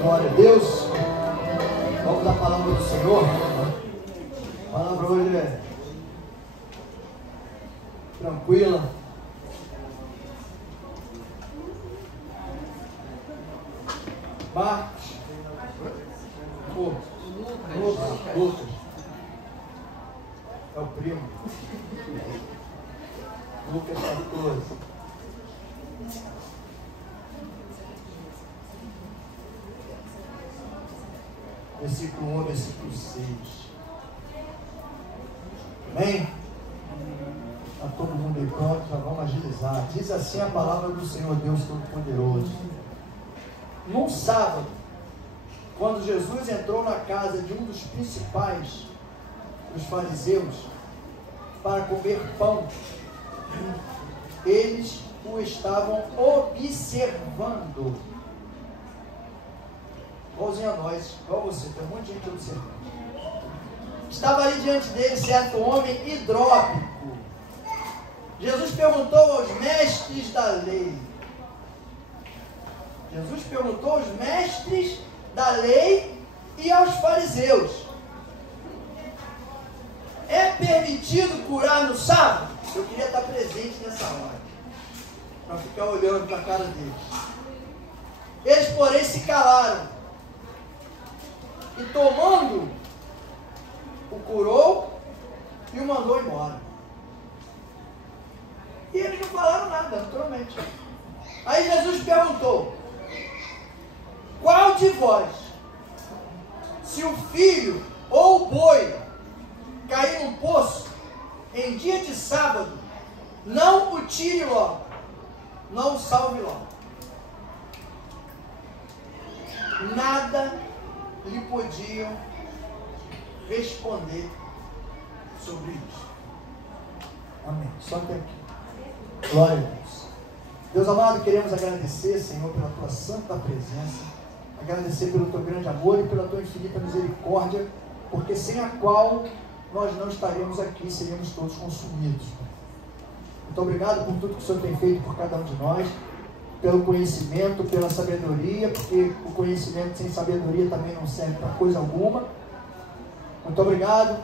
Glória a Deus. Vamos à palavra do Senhor. A palavra hoje é tranquila. Marcos. Lucas. É o primo. Lucas 14. Versículo 1 ao versículo 6. Amém? Está todo mundo aí pronto, já vamos agilizar. Diz assim a palavra do Senhor Deus Todo-Poderoso. Num sábado, quando Jesus entrou na casa de um dos principais dos fariseus para comer pão, eles o estavam observando. Igualzinho a nós, igual você, tem um monte de gente observando. Estava ali diante dele certo homem hidrópico. Jesus perguntou aos mestres da lei. Jesus perguntou aos mestres da lei e aos fariseus: é permitido curar no sábado? Eu queria estar presente nessa hora, para ficar olhando para a cara deles. Eles, porém, se calaram. E tomando, o curou e o mandou embora. E eles não falaram nada, naturalmente. Aí Jesus perguntou: qual de vós, se o filho ou o boi cair num poço em dia de sábado, não o tire logo, não o salve logo? Nada lhe podiam responder sobre isso. Amém. Só até aqui. Glória a Deus. Deus amado, queremos agradecer, Senhor, pela tua santa presença, agradecer pelo teu grande amor e pela tua infinita misericórdia, porque sem a qual nós não estaremos aqui, seríamos todos consumidos. Muito obrigado por tudo que o Senhor tem feito por cada um de nós, pelo conhecimento, pela sabedoria, porque o conhecimento sem sabedoria também não serve para coisa alguma. Muito obrigado,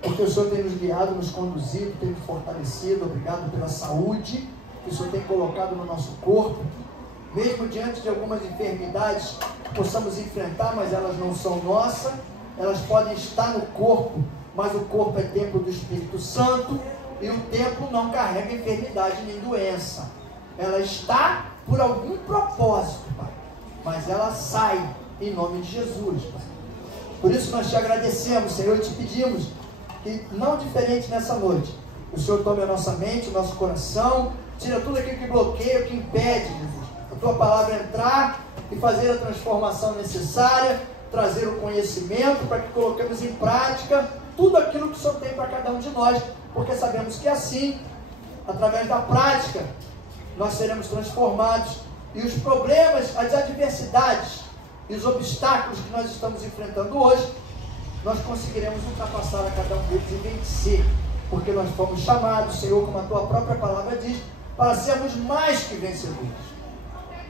porque o Senhor tem nos guiado, nos conduzido, tem nos fortalecido. Obrigado pela saúde que o Senhor tem colocado no nosso corpo, mesmo diante de algumas enfermidades que possamos enfrentar, mas elas não são nossas, elas podem estar no corpo, mas o corpo é templo do Espírito Santo, e o templo não carrega enfermidade nem doença. Ela está por algum propósito, Pai, mas ela sai em nome de Jesus, Pai. Por isso nós te agradecemos, Senhor, e te pedimos que, não diferente nessa noite, o Senhor tome a nossa mente, o nosso coração, tira tudo aquilo que bloqueia, que impede, Jesus, a tua palavra entrar e fazer a transformação necessária, trazer o conhecimento para que coloquemos em prática tudo aquilo que o Senhor tem para cada um de nós, porque sabemos que assim, através da prática, nós seremos transformados, e os problemas, as adversidades e os obstáculos que nós estamos enfrentando hoje, nós conseguiremos ultrapassar a cada um deles e vencer, porque nós fomos chamados, Senhor, como a tua própria palavra diz, para sermos mais que vencedores,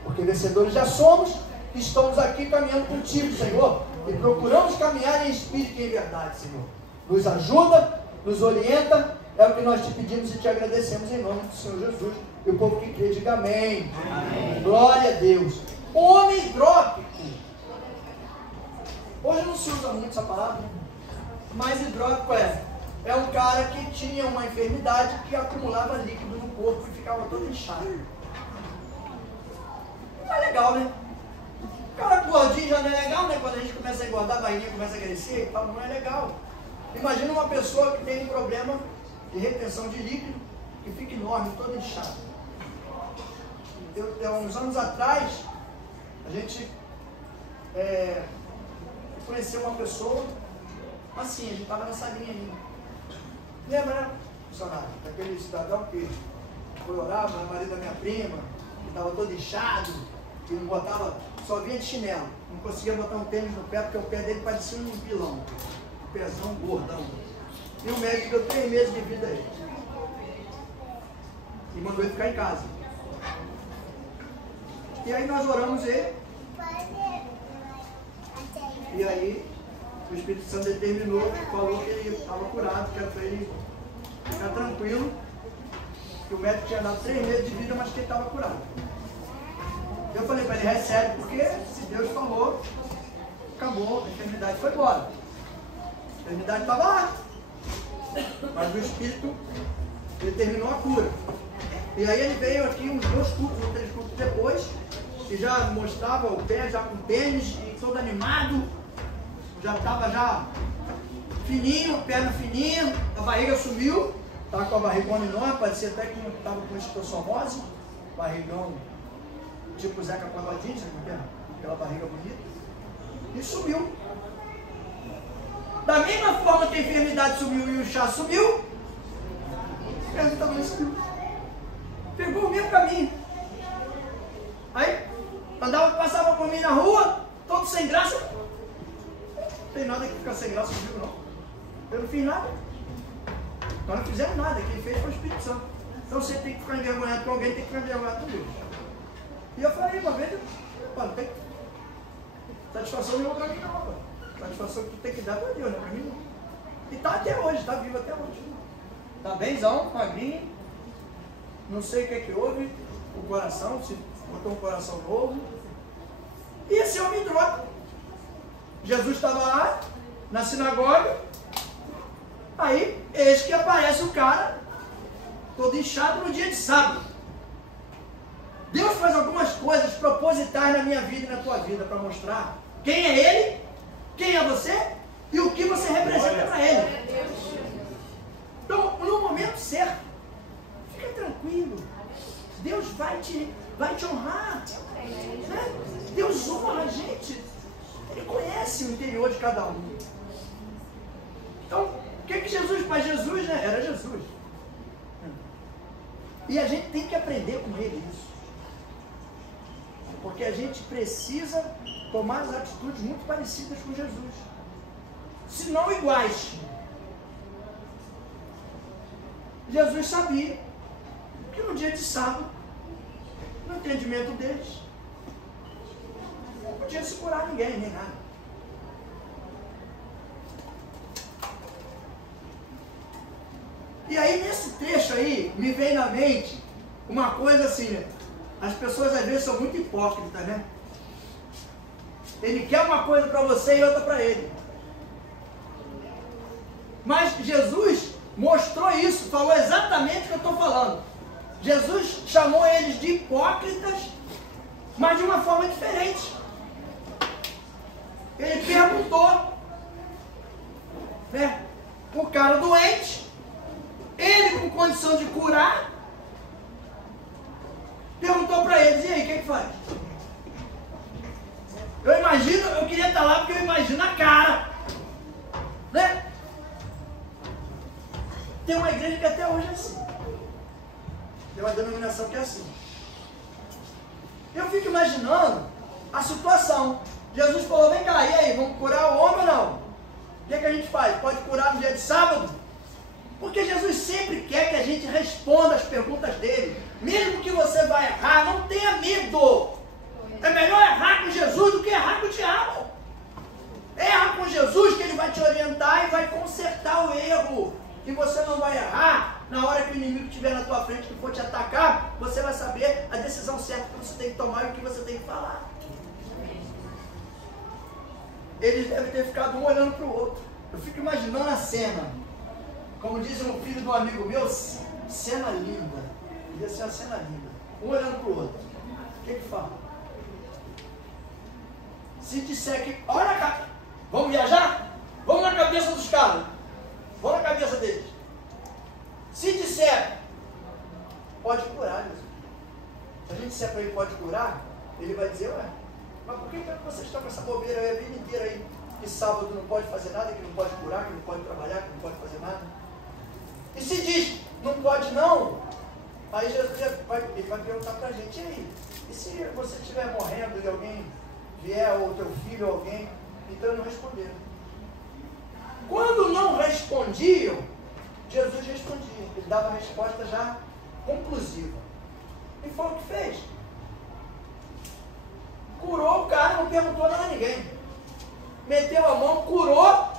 porque vencedores já somos, e estamos aqui caminhando contigo, Senhor, e procuramos caminhar em espírito e em verdade, Senhor. Nos ajuda, nos orienta, é o que nós te pedimos e te agradecemos em nome do Senhor Jesus. E o povo que crê, diga amém. Amém. Glória a Deus. O homem hidrópico. Hoje não se usa muito essa palavra, mas hidrópico é um cara que tinha uma enfermidade que acumulava líquido no corpo e ficava todo inchado. Não é legal, né? O cara gordinho já não é legal, né? Quando a gente começa a engordar, a barriguinha começa a crescer e tal, não é legal. Imagina uma pessoa que tem um problema de retenção de líquido, que fica enorme, todo inchado. Uns anos atrás, a gente conheceu uma pessoa, assim, a gente estava nessa linha ainda. Lembra, né, funcionário? Daquele cidadão que foi orar, o marido da minha prima, que estava todo inchado, que não botava, só vinha de chinelo, não conseguia botar um tênis no pé, porque o pé dele parecia um pilão, um pezão gordão. E o médico deu 3 meses de vida a ele. E mandou ele ficar em casa. E aí nós oramos ele. E aí, o Espírito Santo determinou, falou que ele estava curado, que era para ele ficar tranquilo, que o médico tinha dado 3 meses de vida, mas que ele estava curado. Eu falei para ele, recebe, porque se Deus falou, acabou, a enfermidade foi embora. A enfermidade estava lá. Mas o Espírito determinou a cura. E aí ele veio aqui uns 2 cultos, ou 3 cultos depois, e já mostrava o pé, já com tênis, e todo animado, já estava já fininho, perna fininha, a barriga sumiu, estava com a barrigona enorme, parecia até que estava com esquistossomose, barrigão tipo Zeca Pagodinho, sabe aquela barriga bonita, e sumiu. Da mesma forma que a enfermidade sumiu e o chá sumiu, ele também sumiu. Pegou o mesmo caminho. Aí, passava por mim na rua, todo sem graça. Não tem nada que ficar sem graça comigo, não. Eu não fiz nada. Nós não fizemos nada. Quem fez foi o Espírito Santo. Então você tem que ficar envergonhado com alguém, tem que ficar envergonhado com Deus. E eu falei uma vez, não tem satisfação nenhuma para mim, não, pô. Satisfação que tu tem que dar para Deus, não para mim, não. E está até hoje, está vivo até hoje. Está benzão, magrinho. Não sei o que é que houve, o coração, se botou um coração novo. E esse homem droga. Jesus estava lá, na sinagoga. Aí, eis que aparece o cara, todo inchado no dia de sábado. Deus faz algumas coisas propositais na minha vida e na tua vida para mostrar quem é Ele, quem é você e o que você representa para Ele. Então, no momento certo, fica tranquilo. Deus vai te honrar. Né? Deus honra a gente. Ele conhece o interior de cada um. Então, o que Jesus faz? Jesus, né? Era Jesus. E a gente tem que aprender com Ele isso. Porque a gente precisa tomar as atitudes muito parecidas com Jesus. Se não iguais. Jesus sabia que no dia de sábado, no entendimento deles, não podia se curar ninguém, nem nada. E aí nesse trecho aí, me vem na mente uma coisa assim, né? As pessoas às vezes são muito hipócritas, né? Ele quer uma coisa para você e outra para ele. Mas Jesus mostrou isso, falou exatamente o que eu estou falando. Jesus chamou eles de hipócritas, mas de uma forma diferente. Ele perguntou, né, o cara doente, ele com condição de curar, perguntou para eles, e aí, o que faz? Eu imagino, eu queria estar lá porque eu imagino a cara, né? Tem uma igreja que até hoje é assim. Tem uma denominação que é assim. Eu fico imaginando a situação. Jesus falou, vem cá, e aí, vamos curar o homem ou não? O que a gente faz? Pode curar no dia de sábado? Porque Jesus sempre quer que a gente responda as perguntas dele. Mesmo que você vai errar, não tenha medo. É melhor errar com Jesus do que errar com o diabo. Erra com Jesus que ele vai te orientar e vai consertar o erro. E você não vai errar. Na hora que o inimigo estiver na tua frente, que for te atacar, você vai saber a decisão certa que você tem que tomar e o que você tem que falar. Eles devem ter ficado um olhando para o outro. Eu fico imaginando a cena. Como diz um filho de um amigo meu, cena linda. Devia ser uma cena linda. Um olhando para o outro. O que fala? Se disser que, olha cá, vamos viajar? Vamos na cabeça dos caras. Vamos na cabeça deles. Se disser, pode curar, Jesus. Se a gente disser para ele pode curar, ele vai dizer, ué, mas por que vocês estão com essa bobeira aí a vida inteira aí? Que sábado não pode fazer nada, que não pode curar, que não pode trabalhar, que não pode fazer nada? E se diz, não pode não, aí Jesus ele vai perguntar para a gente, e aí? E se você estiver morrendo e alguém vier, ou teu filho, ou alguém, então não responderam. Quando não respondiam, Jesus respondia. Ele dava a resposta já conclusiva. E foi o que fez. Curou o cara, não perguntou nada a ninguém. meteu a mão, curou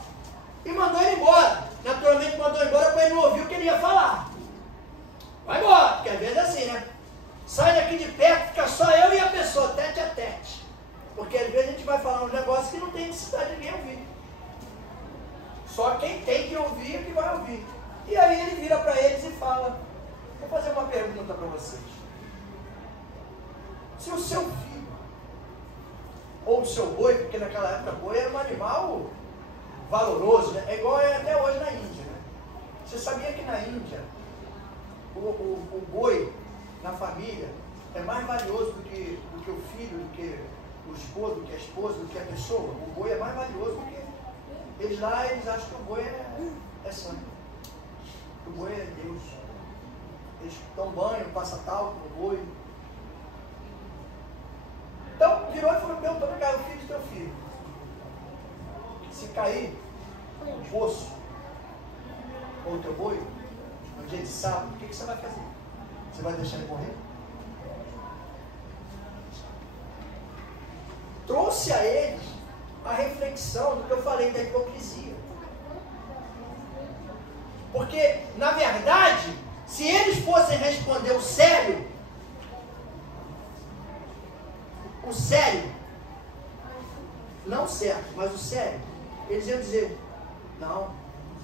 e mandou ele embora. Naturalmente mandou embora para ele não ouvir o que ele ia falar. Vai embora, porque às vezes é assim, né? Sai daqui de perto, fica só eu e a pessoa, tete a tete. Porque às vezes a gente vai falar uns negócios que não tem necessidade de ninguém ouvir. Só quem tem que ouvir é que vai ouvir. E aí ele vira para eles e fala: vou fazer uma pergunta para vocês. Se o seu filho, ou o seu boi, porque naquela época boi era um animal valoroso, né? É igual é até hoje na Índia, né? Você sabia que na Índia o boi na família é mais valioso do que o filho, do que o esposo, do que a esposa, do que a pessoa? O boi é mais valioso do que... Eles lá, eles acham que o boi é santo. O boi é Deus. Eles dão banho, passam talco no boi. Então, virou e falou: perguntou para cá, o filho do teu filho. Se cair no poço, ou o teu boi, no dia de sábado, o que você vai fazer? Você vai deixar ele morrer? Trouxe a eles a reflexão do que eu falei da hipocrisia. Porque, na verdade, se eles fossem responder o sério, não certo, mas o sério, eles iam dizer: não,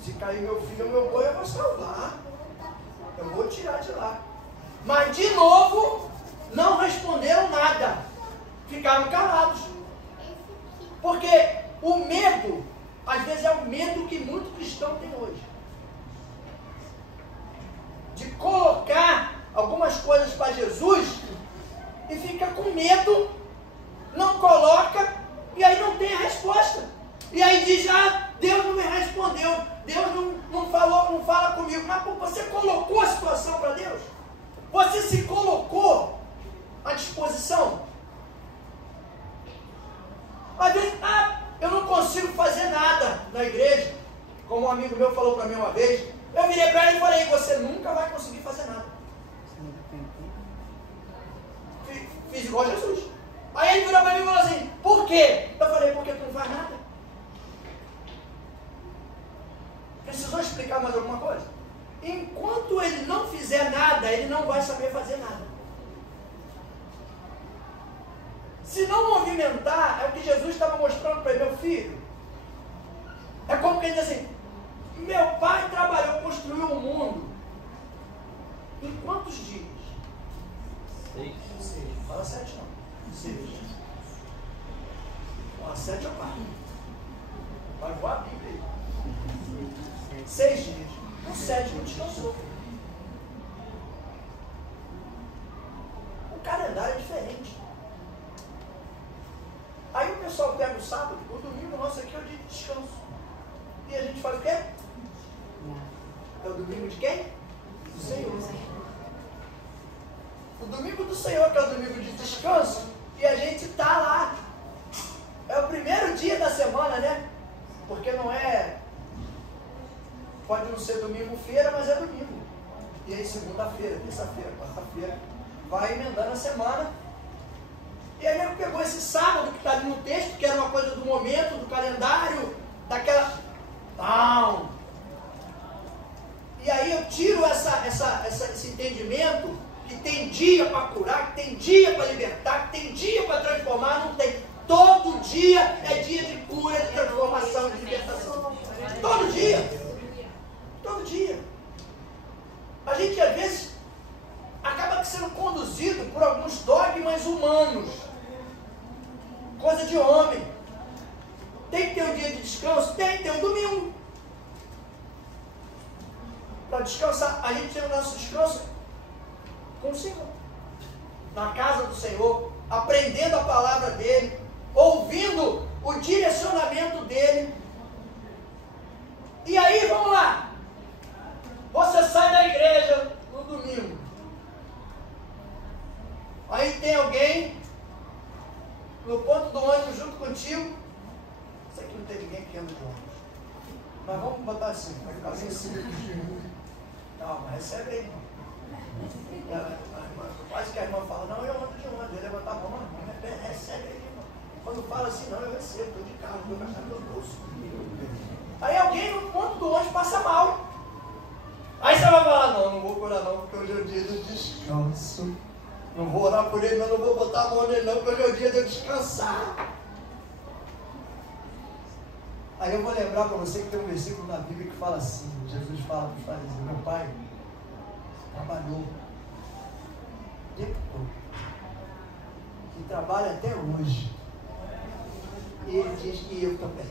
se cair meu filho ou meu boi, eu vou salvar, eu vou tirar de lá. Mas de novo, não responderam nada, ficaram calados. Porque o medo, às vezes é o medo que muito cristão tem hoje, de colocar algumas coisas para Jesus e fica com medo, não coloca, e aí não tem a resposta. E aí diz: ah, Deus não me respondeu, Deus não falou, não fala comigo. Mas pô, você colocou a situação para Deus? Você se colocou à disposição? Às vezes, eu não consigo fazer nada na igreja. Como um amigo meu falou para mim uma vez, eu virei para ele e falei: você nunca vai conseguir fazer nada. Fiz igual a Jesus. Aí ele virou para mim e falou assim: por quê? Eu falei: porque tu não faz nada. Precisou explicar mais alguma coisa? Enquanto ele não fizer nada, ele não vai saber fazer nada. Se não movimentar, é o que Jesus estava mostrando para ele: meu filho. É como quem diz assim: meu pai trabalhou, construiu o mundo. Em quantos dias? 6. Fala 7 não. 6. 7 eu paro. Vai voar a Bíblia aí. 6 dias. No 7º descansou. O calendário é diferente. Aí o pessoal pega o sábado, o domingo nosso aqui é o dia de descanso. E a gente faz o quê? É o domingo de quem? Do Senhor. O domingo do Senhor, que é o domingo de descanso, e a gente está lá. É o primeiro dia da semana, né? Porque não é... Pode não ser domingo-feira, mas é domingo. E aí segunda-feira, terça-feira, quarta-feira, vai emendando a semana. E aí ele pegou esse sábado que está ali no texto, que era uma coisa do momento, do calendário, daquela... Não! E aí eu tiro esse entendimento que tem dia para curar, que tem dia para libertar, que tem dia para transformar. Não tem. Todo dia é dia de cura, de transformação, de libertação. Todo dia. Todo dia. A gente às vezes acaba sendo conduzido por alguns dogmas humanos. Coisa de homem. Tem que ter um dia de descanso? Tem que ter um domingo. Para descansar, a gente tem o nosso descanso com o Senhor. Na casa do Senhor, aprendendo a palavra dEle, ouvindo o direcionamento dEle. E aí, vamos lá. Você sai da igreja no domingo. Aí tem alguém no ponto do ônibus junto contigo. Isso aqui não tem ninguém que anda de ônibus. Mas vamos botar assim, vai ficar bem assim. Calma, recebe aí, irmão. Quase que a irmã fala: não, eu ando de ônibus. Ele levanta a mão, recebe aí, irmão. Quando fala assim, não, eu recebo, estou de carro, estou gastando meu bolso. Aí alguém no ponto do ônibus passa mal. Aí você vai falar, não vou orar não, porque hoje é o dia do descanso. Não vou orar por ele, não vou botar a mão nele não, porque hoje é o dia de eu descansar. Aí eu vou lembrar para você que tem um versículo na Bíblia que fala assim, Jesus fala para os fariseus, meu pai trabalhou o tempo todo, e trabalha até hoje. E ele diz que eu também.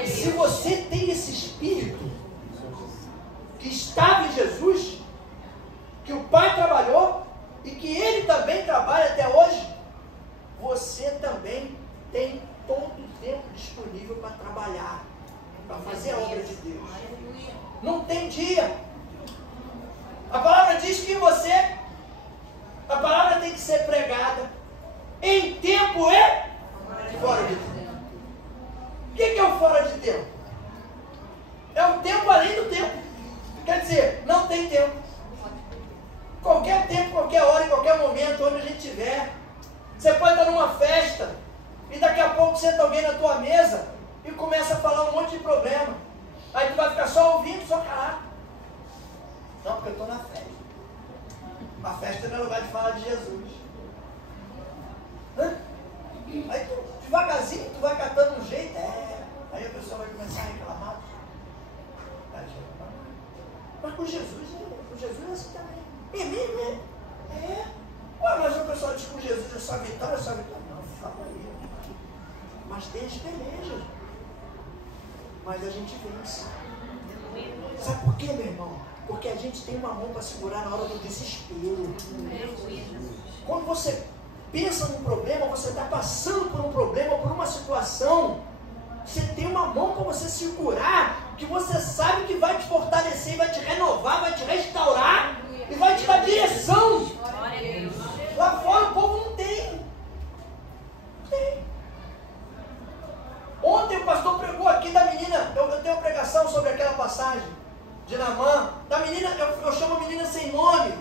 E se você tem esse espírito que estava em Jesus, que o Pai trabalhou e que Ele também trabalha até hoje, você também tem todo o tempo disponível para trabalhar, para fazer a obra de Deus. Não tem dia. A palavra diz que a palavra tem que ser pregada em tempo e fora de tempo. O que é o fora de tempo? É o tempo além do tempo. Quer dizer, não tem tempo. Qualquer tempo, qualquer hora, em qualquer momento, onde a gente estiver. Você pode estar numa festa e daqui a pouco senta alguém na tua mesa e começa a falar um monte de problema. Aí tu vai ficar só ouvindo, só calado. Não, porque eu estou na festa. A festa não é lugar de falar de Jesus. Aí tu, devagarzinho, tu vai catando um jeito. Aí a pessoa vai começar a reclamar. Mas com Jesus é assim também. É mesmo, é? Ué, mas o pessoal diz que com Jesus é só vitória, Não, fala aí. Mas tem as pelejas. Mas a gente vence. Sabe por quê, meu irmão? Porque a gente tem uma mão para segurar na hora do desespero. Quando você pensa num problema, você está passando por um problema, por uma situação, você tem uma mão para você segurar, que você sabe que vai te fortalecer, vai te renovar, vai te restaurar e vai te dar direção. Lá fora o povo não tem. Ontem o pastor pregou aqui da menina, eu tenho uma pregação sobre aquela passagem de Naamã, da menina, eu chamo a menina sem nome,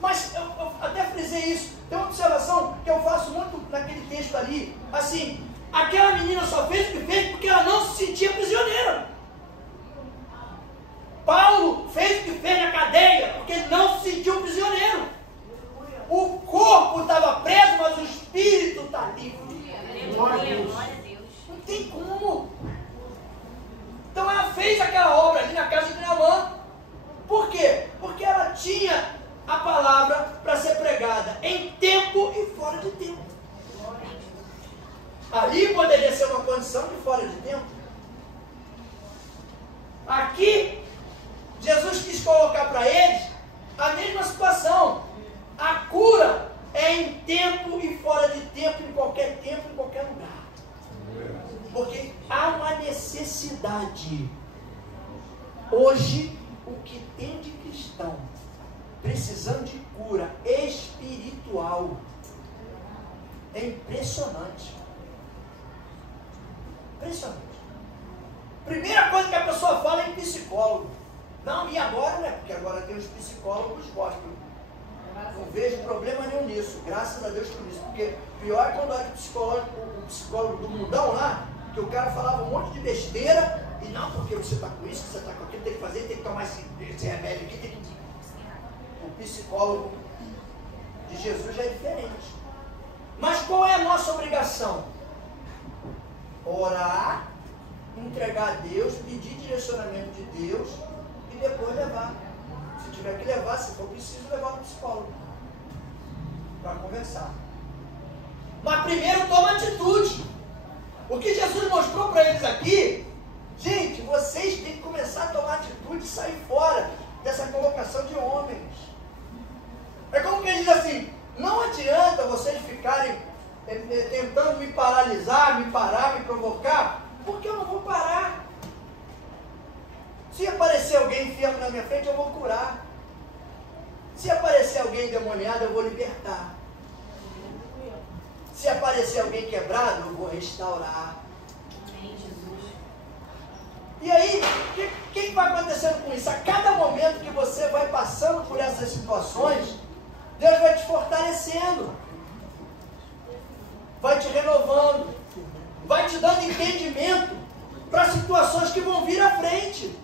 mas eu até frisei isso. Tem uma observação que eu faço muito naquele texto ali, assim, aquela menina só fez o que fez porque ela não se sentia prisioneira. Paulo fez o que fez na cadeia porque ele não se sentiu prisioneiro. O corpo estava preso, mas o espírito está livre. Glória a Deus. Não tem como. Então ela fez aquela obra ali na casa de Naamã. Por quê? Porque ela tinha a palavra para ser pregada em tempo e fora de tempo. Ali poderia ser uma condição de fora de tempo. Aqui, Jesus quis colocar para eles a mesma situação. A cura é em tempo e fora de tempo, em qualquer lugar. Porque há uma necessidade. Hoje, o que tem de cristão precisando de cura espiritual é impressionante. Impressionante. Primeira coisa que a pessoa fala é em psicólogo. Não, e agora, né? Porque agora tem os psicólogos gospel. Não vejo problema nenhum nisso, graças a Deus por isso. Porque pior é quando olha o psicólogo do mundão lá, que o cara falava um monte de besteira, e não, porque você está com isso, você está com aquilo, tem que fazer, tem que tomar esse remédio aqui, tem que... O psicólogo de Jesus já é diferente. Mas qual é a nossa obrigação? Orar, entregar a Deus, pedir direcionamento de Deus e depois levar. Se tiver que levar, se for preciso, levar no psicólogo para conversar. Mas primeiro toma atitude. O que Jesus mostrou para eles aqui, gente, vocês têm que começar a tomar atitude e sair fora dessa colocação de homens. É como que ele diz assim, não adianta vocês ficarem tentando me paralisar, me parar, me provocar, porque eu não vou parar. Se aparecer alguém enfermo na minha frente, eu vou curar. Se aparecer alguém endemoniado, eu vou libertar. Se aparecer alguém quebrado, eu vou restaurar. E aí, o que vai acontecendo com isso? A cada momento que você vai passando por essas situações, Deus vai te fortalecendo. vai te renovando, vai te dando entendimento para situações que vão vir à frente.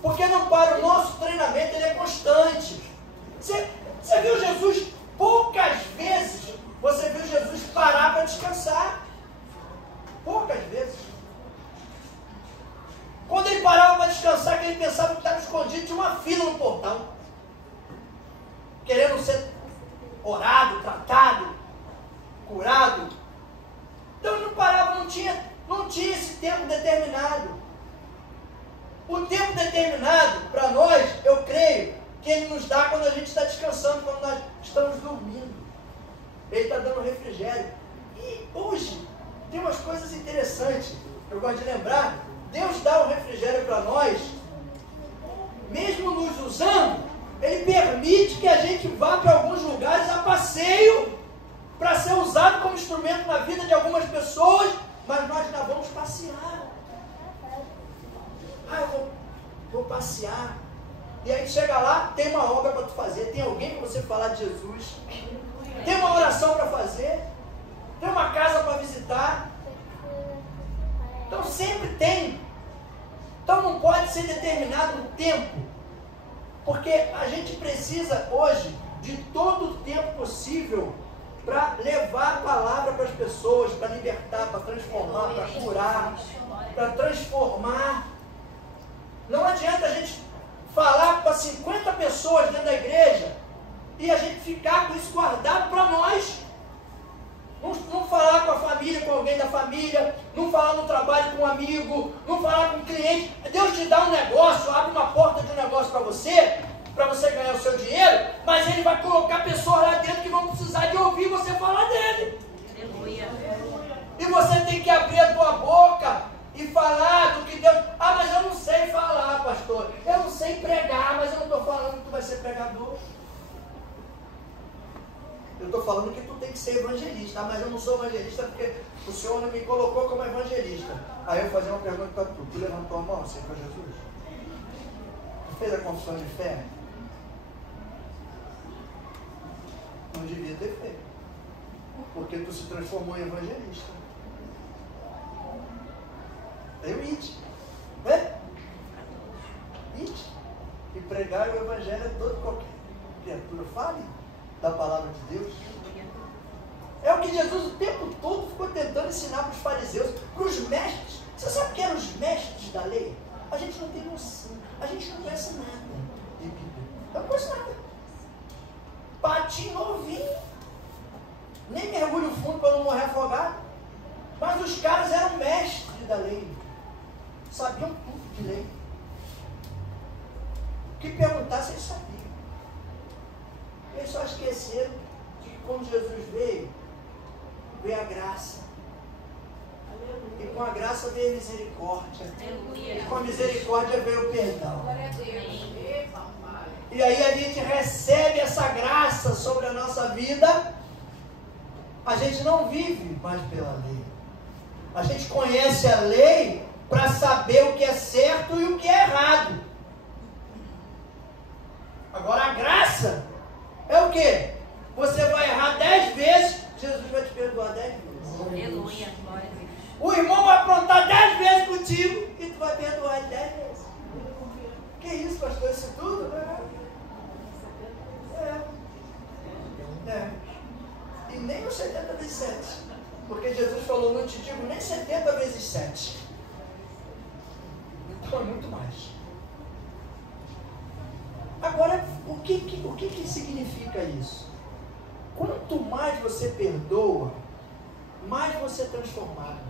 Porque não para, o nosso treinamento ele é constante. Você viu Jesus, poucas vezes, você viu Jesus parar para descansar. Poucas vezes. Quando ele parava para descansar, que ele pensava que estava escondido, tinha uma fila no portão. Querendo ser orado, tratado, curado. Então ele não parava, não tinha esse tempo determinado. O tempo determinado, para nós, eu creio, que ele nos dá quando a gente está descansando, quando nós estamos dormindo. Ele está dando refrigério. E hoje, tem umas coisas interessantes, eu gosto de lembrar. Deus dá o refrigério para nós, mesmo nos usando, Ele permite que a gente vá para alguns lugares a passeio, para ser usado como instrumento na vida de algumas pessoas, mas nós ainda vamos passear. Eu vou passear. E aí chega lá, tem uma obra para tu fazer, tem alguém para você falar de Jesus, tem uma oração para fazer, tem uma casa para visitar. Então sempre tem. Então não pode ser determinado um tempo, porque a gente precisa hoje de todo o tempo possível para levar a palavra para as pessoas, para libertar, para transformar, para curar, para transformar. Não adianta a gente falar para 50 pessoas dentro da igreja e a gente ficar com isso guardado para nós. Não falar com a família, com alguém da família, não falar no trabalho com um amigo, não falar com um cliente. Deus te dá um negócio, abre uma porta de um negócio para você ganhar o seu dinheiro, mas Ele vai colocar pessoas lá dentro que vão precisar de ouvir você falar dele. Aleluia. E você tem que abrir a tua boca e falar do que Deus... mas eu não sei falar, pastor. Eu não sei pregar, mas eu não estou falando que tu vai ser pregador. Eu estou falando que tu tem que ser evangelista. Mas eu não sou evangelista porque o Senhor não me colocou como evangelista. Aí eu vou fazer uma pergunta para tu. Tu levantou a mão, aceitou Jesus? Tu fez a confissão de fé? Não devia ter feito. Porque tu se transformou em evangelista. Eu ide. Ide. E pregar o evangelho a todo qualquer criatura. Fale da palavra de Deus. É o que Jesus o tempo todo ficou tentando ensinar para os fariseus, para os mestres. Você sabe quem eram os mestres da lei? A gente não tem noção. A gente não conhece nada de Bíblia. Eu não conheço nada. Patinho novinho. Nem mergulho fundo para não morrer afogado. Mas os caras eram mestres da lei. Sabiam tudo de lei. O que perguntasse, eles sabiam. Eles só esqueceram de que quando Jesus veio a graça. E com a graça veio a misericórdia. E com a misericórdia veio o perdão. E aí a gente recebe essa graça sobre a nossa vida. A gente não vive mais pela lei. A gente conhece a lei para saber o que é certo e o que é errado. Agora a graça é o quê? Você vai errar 10 vezes, Jesus vai te perdoar 10 vezes. Aleluia. O irmão vai aprontar 10 vezes contigo e tu vai perdoar ele 10 vezes. Que isso, pastor? Isso tudo? E nem os 70 vezes 7. Porque Jesus falou, não te digo nem 70 vezes 7. Então é muito mais. Agora, o que significa isso? Quanto mais você perdoa, mais você é transformado,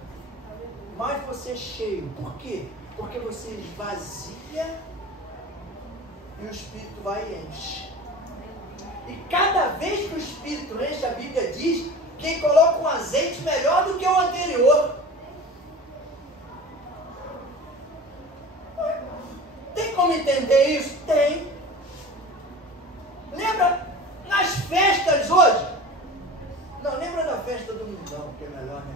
mais você é cheio. Por quê? Porque você esvazia e o Espírito vai e enche. E cada vez que o Espírito enche, a Bíblia diz que ele coloca um azeite melhor do que o anterior. Tem como entender isso? Tem. Lembra nas festas hoje? Não, lembra da festa do mundão, que é melhor, né?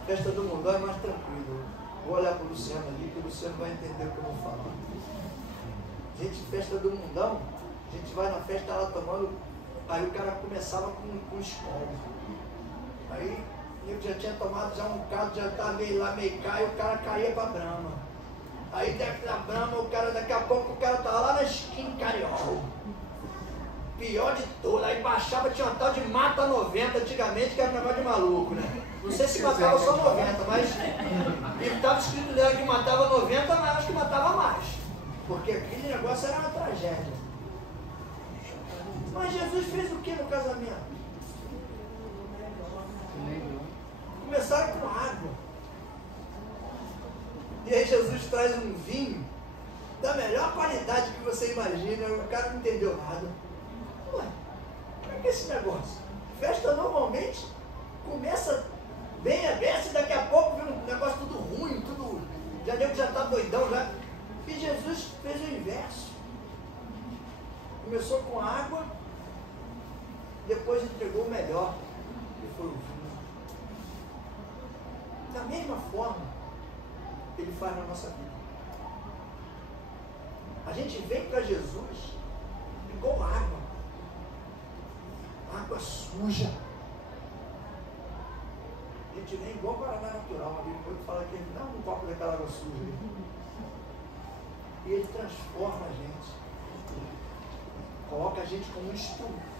A festa do mundão é mais tranquilo. Vou olhar para o Luciano ali, que o Luciano vai entender o que eu vou falar. Gente, festa do mundão, a gente vai na festa lá tomando, aí o cara começava com escola. Aí eu já tinha tomado já um bocado, já estava meio lá, meio cá, e o cara caía para Brahma. Aí da Brahma, o cara, daqui a pouco o cara estava lá na esquina Cariol. Pior de tudo, aí baixava, tinha uma tal de Mata 90 antigamente, que era um negócio de maluco, né? Não sei se matava só 90, mas ele estava escrito nela que matava 90, mas acho que matava mais. Porque aquele negócio era uma tragédia. Mas Jesus fez o que no casamento? Começaram com água. E aí Jesus traz um vinho da melhor qualidade que você imagina. O cara não entendeu nada. Ué, como é que é esse negócio? Festa normalmente começa bem aberta e daqui a pouco vem um negócio tudo ruim, tudo. Já está doidão já. E Jesus fez o inverso. Começou com água, depois entregou o melhor, que foi o vinho. Da mesma forma, Ele faz na nossa vida. A gente vem para Jesus igual água. Água suja. A gente vem igual Guaraná natural. Ali depois fala que ele dá um copo daquela água suja. E Ele transforma a gente. Coloca a gente como um instrumento.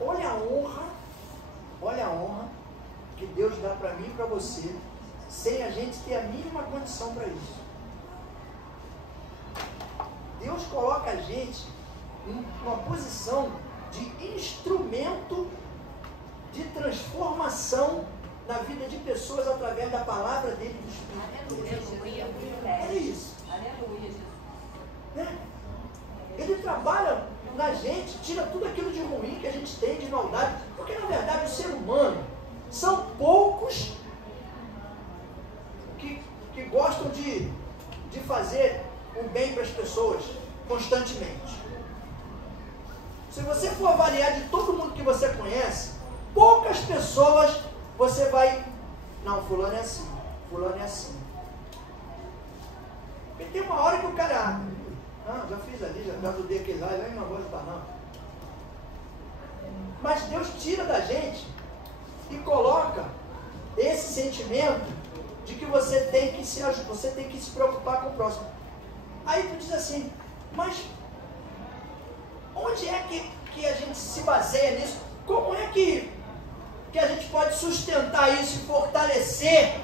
Olha a honra que Deus dá para mim e para você, sem a gente ter a mínima condição para isso. Deus coloca a gente em uma posição de instrumento de transformação na vida de pessoas através da palavra dele e do Espírito. É isso. Aleluia, Jesus. Né? Ele trabalha na gente, tira tudo aquilo de ruim que a gente tem, de maldade, porque na verdade o ser humano são poucos que gostam de fazer o bem para as pessoas constantemente. Se você for avaliar de todo mundo que você conhece, poucas pessoas você vai, não, fulano é assim, fulano é assim. E tem uma hora que o cara, já fiz ali, já ajudei aquele lá, eu não vou ajudar não. Mas Deus tira da gente e coloca esse sentimento de que você tem que se preocupar com o próximo. Aí tu diz assim, mas onde é que a gente se baseia nisso? Como é que a gente pode sustentar isso e fortalecer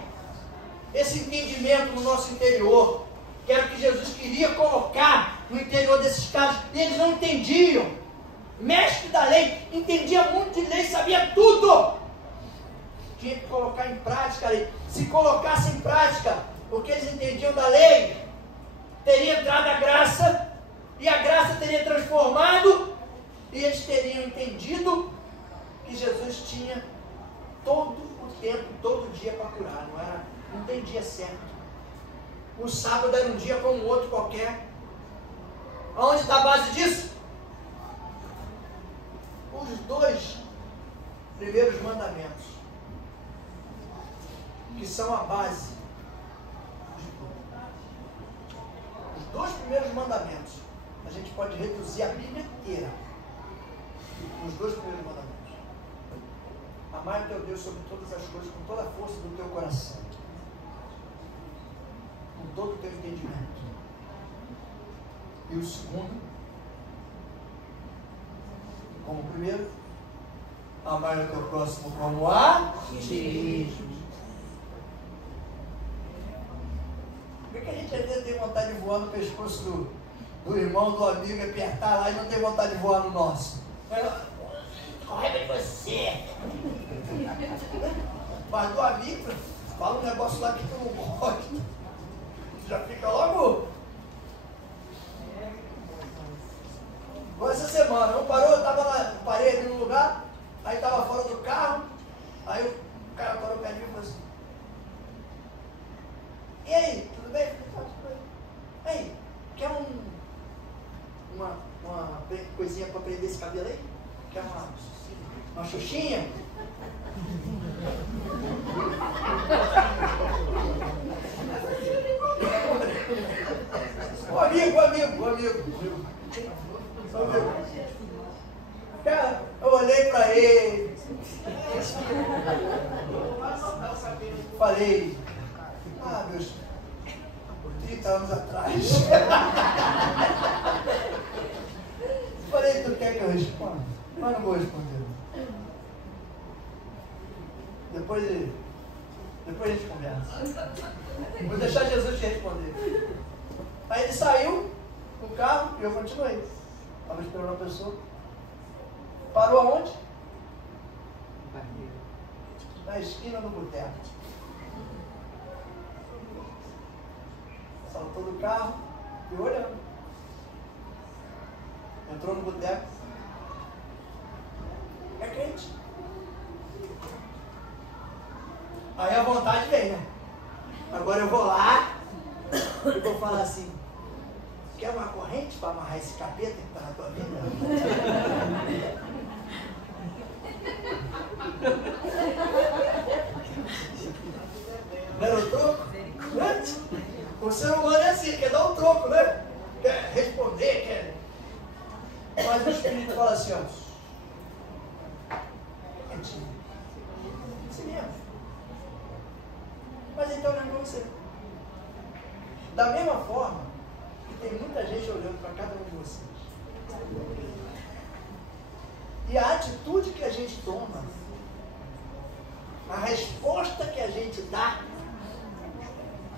esse entendimento no nosso interior? Que era o que Jesus queria colocar no interior desses caras, e eles não entendiam. Mestre da lei, entendia muito de lei, sabia tudo. Tinha que colocar em prática a lei. Se colocasse em prática o que eles entendiam da lei, teria entrado a graça, e a graça teria transformado, e eles teriam entendido que Jesus tinha todo o tempo, todo dia para curar. Não tem dia certo. O sábado era um dia como outro qualquer. Aonde está a base disso? Os 2 primeiros mandamentos, que são a base de tudo. Os 2 primeiros mandamentos, a gente pode reduzir a Bíblia inteira. Os 2 primeiros mandamentos. Amar o teu Deus sobre todas as coisas, com toda a força do teu coração, com todo o teu entendimento. E o segundo, como o primeiro, amar o teu próximo como a ti mesmo. Por que a gente às vezes tem vontade de voar no pescoço do irmão, do amigo, apertar lá e não tem vontade de voar no nosso? Com raiva de você. Mas do amigo, fala um negócio lá que tu não gosta. Já fica logo. Essa semana, não parou, eu parei ali no lugar, aí estava fora do carro, aí o cara parou perto de mim e falou assim: e aí, tudo bem? Ei, quer uma coisinha para prender esse cabelo aí? Quer uma xuxinha? O amigo. Cara, eu olhei para ele. falei, meus 30 anos atrás. Falei, tu quer que eu responda? Mas não vou responder. Depois a gente conversa. Vou deixar Jesus te responder. Aí ele saiu com o carro e eu continuei. Estava esperando a pessoa. Parou aonde? Na esquina do boteco. Saltou do carro e olhando. Entrou no boteco. É crente. Aí a vontade vem, né? Agora eu vou lá e vou falar assim: quer uma corrente para amarrar esse capeta que está na tua vida? Não era o troco? O ser humano é assim, quer dar um troco, né? Quer responder, quer. Mas o Espírito fala assim, ó. Assim mesmo. Mas então não é você. Da mesma forma que tem muita gente olhando para cada um de vocês. E a atitude que a gente toma, a resposta que a gente dá,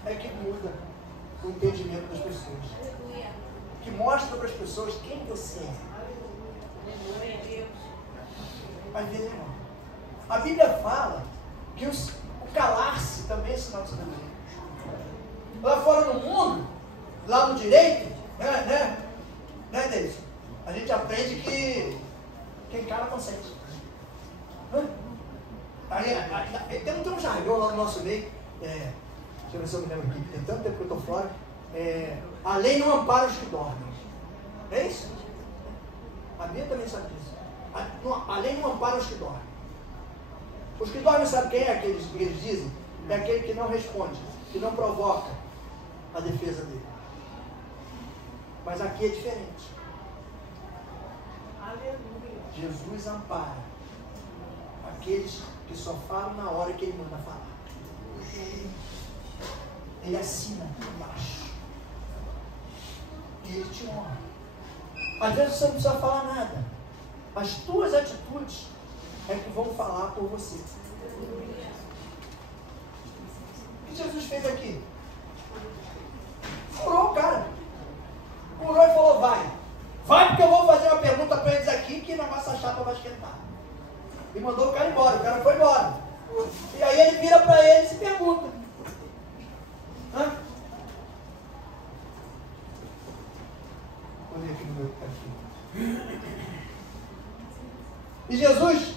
é que muda o entendimento das pessoas. Que mostra para as pessoas quem você é. Mas veja, irmão, a Bíblia fala que o calar-se também é sinal de sabedoria. Lá fora no mundo, lá no direito, né, Deus? A gente aprende que quem cala consente. Tem um jargão lá no nosso meio. Deixa eu ver se eu me lembro aqui. Tem tanto tempo que eu estou fora. A lei não ampara os que dormem. É isso? A Bíblia também sabe disso. A lei não ampara os que dormem. Os que dormem, sabe quem é aqueles que eles dizem? É aquele que não responde, que não provoca a defesa dele. Mas aqui é diferente. Aleluia. Jesus ampara aqueles que só falam na hora que ele manda falar. Ele assina embaixo. E ele te honra. Às vezes você não precisa falar nada. As tuas atitudes é que vão falar por você. O que Jesus fez aqui? Curou o cara. Curou e falou, vai. Vai porque eu vou fazer uma pergunta para eles aqui que na nossa chapa vai esquentar. E mandou o cara embora. O cara foi embora. E aí ele vira para eles e pergunta. Vou ler aqui no meu aqui. E Jesus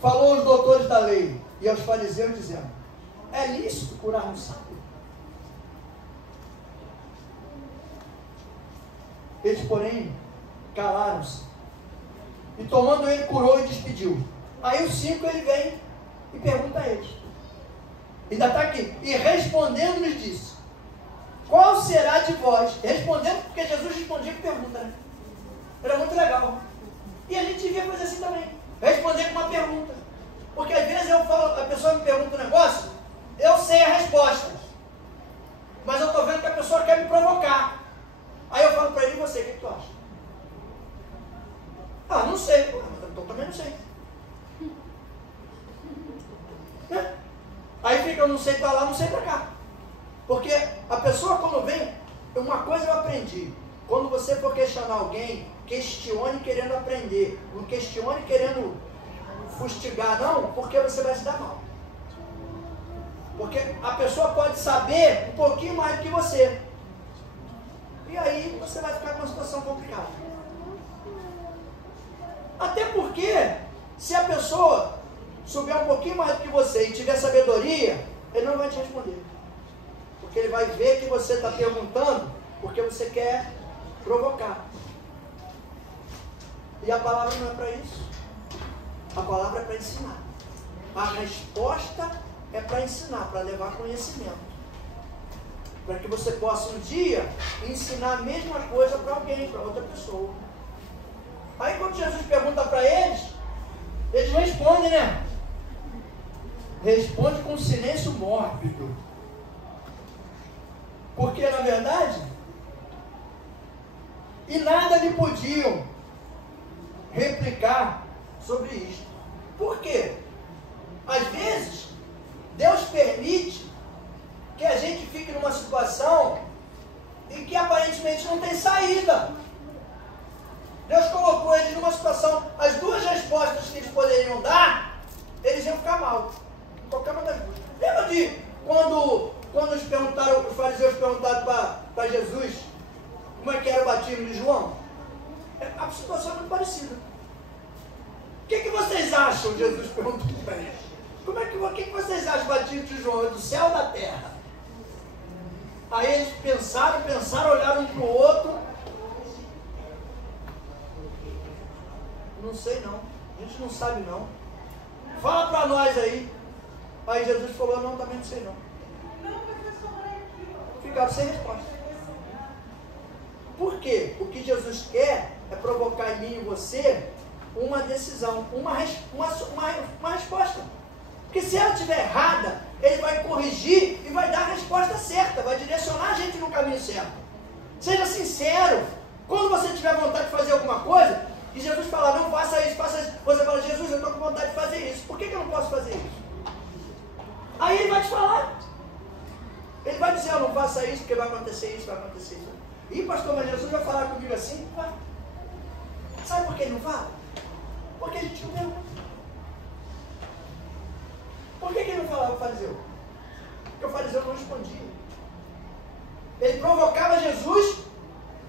falou aos doutores da lei e aos fariseus dizendo: é lícito curar um sábio? Eles, porém, calaram-se. E tomando ele, curou e despediu. Aí os 5 ele vem e pergunta a eles. Ainda está aqui. E respondendo lhes disse: qual será de vós? Respondendo, porque Jesus respondia com pergunta, né? Era muito legal. E a gente devia fazer assim também. Responder com uma pergunta. Porque às vezes eu falo, a pessoa me pergunta um negócio, eu sei a resposta. Mas eu estou vendo que a pessoa quer me provocar. Aí eu falo para ele, e você, o que tu acha? Não sei. Então também não sei. Aí fica, eu não sei para lá, não sei para cá. Porque a pessoa quando vem, uma coisa eu aprendi. Quando você for questionar alguém, questione querendo aprender. Não questione querendo fustigar, não, porque você vai se dar mal. Porque a pessoa pode saber um pouquinho mais do que você. E aí você vai ficar com uma situação complicada. Até porque, se a pessoa souber um pouquinho mais do que você e tiver sabedoria, ele não vai te responder. Porque ele vai ver que você está perguntando porque você quer provocar. E a palavra não é para isso. A palavra é para ensinar. A resposta é para ensinar, para levar conhecimento. Para que você possa um dia ensinar a mesma coisa para alguém, para outra pessoa. Aí quando Jesus pergunta para eles respondem, né? responde com silêncio mórbido. Porque, na verdade, e nada lhe podiam replicar sobre isto. Por quê? Às vezes, Deus permite que a gente fique numa situação em que aparentemente não tem saída. Deus colocou eles numa situação, as duas respostas que eles poderiam dar, eles iam ficar mal. Qualquer uma das duas. Lembra de quando os fariseus perguntaram para Jesus como é que era o batismo de João? A situação é muito parecida. O que vocês acham? Jesus perguntou para eles. O que vocês acham do batismo de João? É do céu ou da terra? Aí eles pensaram, olharam um para o outro. Não sei não, a gente não sabe não. Fala para nós aí. Aí Jesus falou, não, também não sei não. Ficaram sem resposta. Por quê? O que Jesus quer é provocar em mim e em você uma decisão, uma resposta. Porque se ela estiver errada, ele vai corrigir e vai dar a resposta certa, vai direcionar a gente no caminho certo. Seja sincero. Quando você tiver vontade de fazer alguma coisa, e Jesus fala, não faça isso, faça isso. Você fala, Jesus, eu estou com vontade de fazer isso. Por que eu não posso fazer isso? Aí ele vai te falar. Ele vai dizer, não faça isso, porque vai acontecer isso, vai acontecer isso. E pastor, mas Jesus vai falar comigo assim? Vai. Sabe por que ele não fala? Porque a gente não pergunta. Por que ele não falava o fariseu? Porque o fariseu não respondia. Ele provocava Jesus,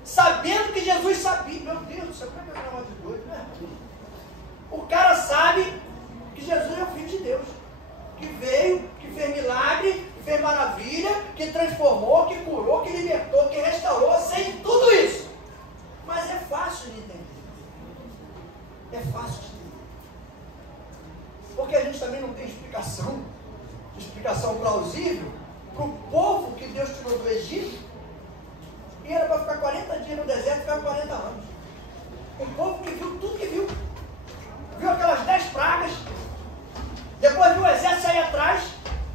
sabendo que Jesus sabia. Meu Deus do céu, como é que é o negócio de doido, né? O cara sabe que Jesus é o Filho de Deus. Que veio, que fez milagre, que fez maravilha, que transformou, que curou, que libertou, que restaurou, sei tudo isso. Mas é fácil de entender. É fácil de entender. Porque a gente também não tem explicação plausível para o povo que Deus tirou do Egito e era para ficar 40 dias no deserto e ficar 40 anos. Um povo que viu tudo que viu. Viu aquelas 10 pragas, depois viu o exército sair atrás,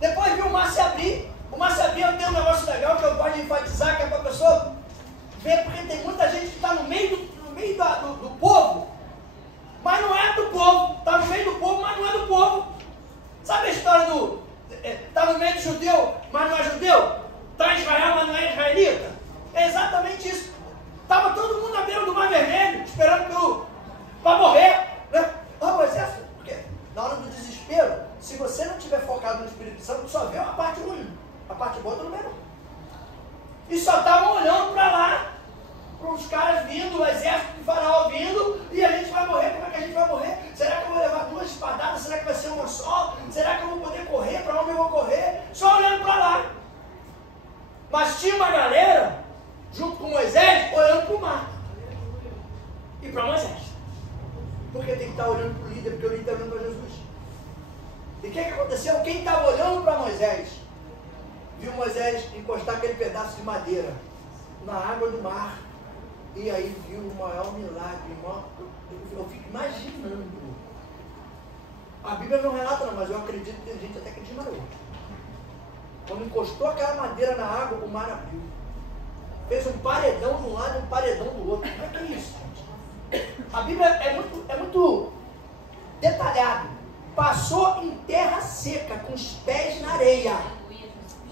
depois viu o mar se abrir. O mar se abrir tem um negócio legal que eu gosto de enfatizar, que é para a pessoa ver, porque tem muita gente que está no meio do povo, mas não é do povo. Está no meio do povo, mas não é do povo. Sabe a história do... Está no meio do judeu, mas não é judeu? Está em Israel, mas não é israelita? É exatamente isso. Estava todo mundo na beira do Mar Vermelho, esperando para morrer. Né? O exército, por quê? Na hora do desespero, se você não estiver focado no Espírito Santo, só vê uma parte ruim. A parte boa tu não vê não. E só estavam olhando para lá, para os caras vindo, o exército de Faraó vindo, e a gente vai morrer. Como é que a gente vai morrer? Será que eu vou levar 2 espadadas? Será que vai ser uma só? Será que eu vou poder correr? Para onde eu vou correr? Só olhando para lá. Mas tinha uma galera, junto com Moisés, olhando para o mar. E para Moisés. Porque tem que estar olhando para o líder, porque o líder está olhando para Jesus. E o que aconteceu? Quem estava olhando para Moisés, viu Moisés encostar aquele pedaço de madeira na água do mar. E aí viu o maior milagre. Eu fico imaginando. A Bíblia não relata não, mas eu acredito que tem gente até que desmaiou. Quando encostou aquela madeira na água, o mar abriu. Fez um paredão de um lado e um paredão do outro. Como é que é isso, gente? A Bíblia é muito detalhado. Passou em terra seca, com os pés na areia.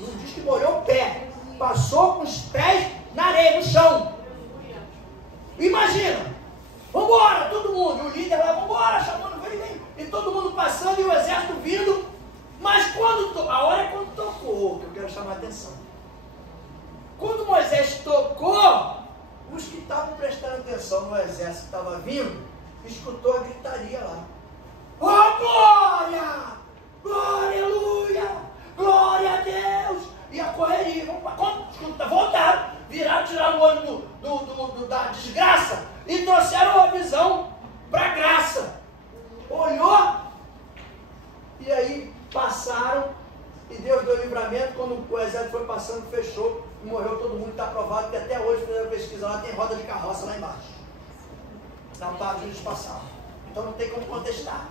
Não diz que molhou o pé. Passou com os pés na areia, no chão. Imagina. Vambora, todo mundo. E o líder lá, vambora, chamando, vem. E todo mundo passando e o exército vindo. Mas a hora é quando tocou, que eu quero chamar a atenção. Quando Moisés tocou, os que estavam prestando atenção no exército que estava vindo, escutou a gritaria lá. Oh, glória! Glória, aleluia! Glória a Deus! E a correria. Voltaram, viraram, tiraram o olho da desgraça e trouxeram a visão para a graça. Olhou, e aí passaram, e Deus deu livramento. Quando o exército foi passando, fechou, e morreu todo mundo. Está provado que até hoje, fizeram pesquisa lá, tem roda de carroça lá embaixo, na parte onde eles passaram. Então não tem como contestar.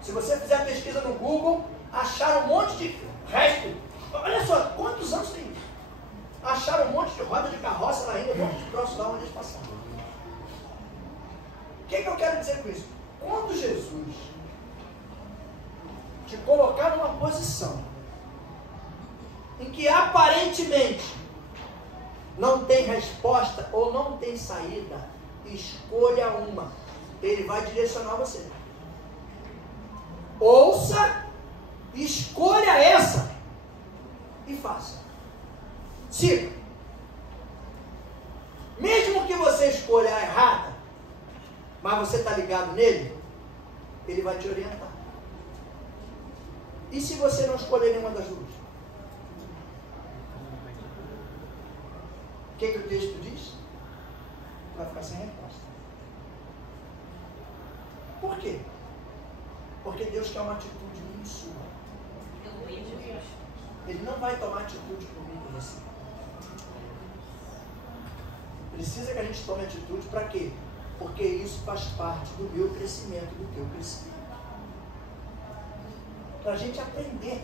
Se você fizer pesquisa no Google, acharam um monte de resto. Olha só, quantos anos tem isso? Acharam um monte de roda de carroça lá ainda, um monte de troço lá onde eles passaram. O que eu quero dizer com isso? Quando Jesus te colocar numa posição em que aparentemente não tem resposta ou não tem saída, escolha uma. Ele vai direcionar você. Ouça, escolha essa e faça. Siga. Mesmo que você escolha a errada, mas você está ligado nele, ele vai te orientar. E se você não escolher nenhuma das duas? O que o texto diz? Vai ficar sem resposta. Por quê? Porque Deus quer uma atitude minha e sua. Ele não vai tomar atitude comigo e você. Precisa que a gente tome atitude para quê? Porque isso faz parte do meu crescimento, do teu crescimento. Para a gente aprender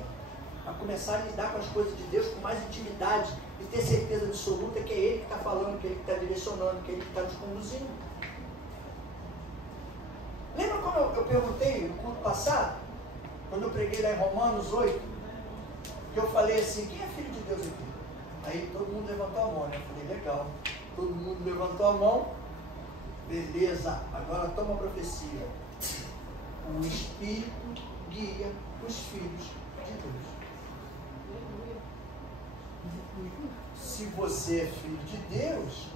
a começar a lidar com as coisas de Deus com mais intimidade e ter certeza absoluta que é Ele que está falando, que é Ele que está direcionando, que é Ele que está nos conduzindo. Lembra quando eu perguntei no culto passado, quando eu preguei lá em Romanos 8, que eu falei assim, quem é filho de Deus aqui? Aí todo mundo levantou a mão, né? Eu falei, legal. Todo mundo levantou a mão, beleza, agora toma a profecia. O Espírito guia os filhos de Deus. Se você é filho de Deus,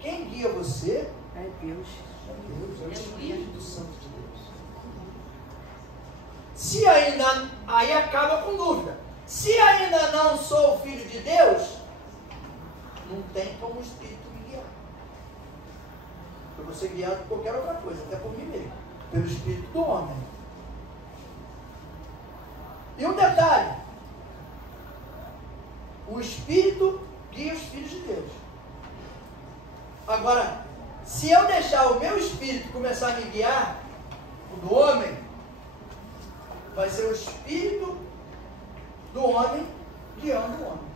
quem guia você? É Deus. É Deus, é o Espírito Santo de Deus. Se ainda, aí acaba com dúvida. Se ainda não sou filho de Deus, não tem como o Espírito me guiar. Eu vou ser guiado por qualquer outra coisa, até por mim mesmo, pelo Espírito do homem. E um detalhe, o Espírito guia os filhos de Deus. Agora, se eu deixar o meu Espírito começar a me guiar, o do homem, vai ser o Espírito do homem guiando o homem.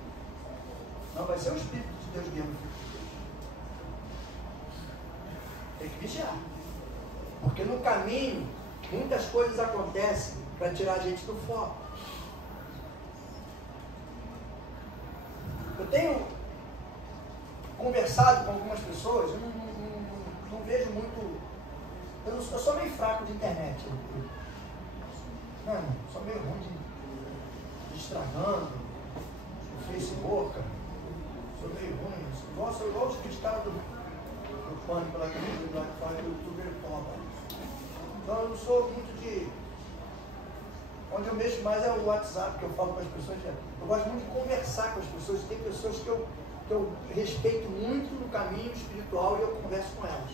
Não vai ser o Espírito de Deus guiando o filho de Deus. Tem que vigiar. Porque no caminho, muitas coisas acontecem para tirar a gente do foco. Eu tenho conversado com algumas pessoas, eu não vejo muito. Eu sou meio fraco de internet. Sou meio ruim de Instagram, do Facebook. Sou meio ruim. Nossa, igual os cristãos do Pânico lá do Black Friday, do youtuber toma. Então eu não sou muito de. Onde eu mexo mais é o WhatsApp, que eu falo com as pessoas. Eu gosto muito de conversar com as pessoas. Tem pessoas que eu respeito muito no caminho espiritual e eu converso com elas.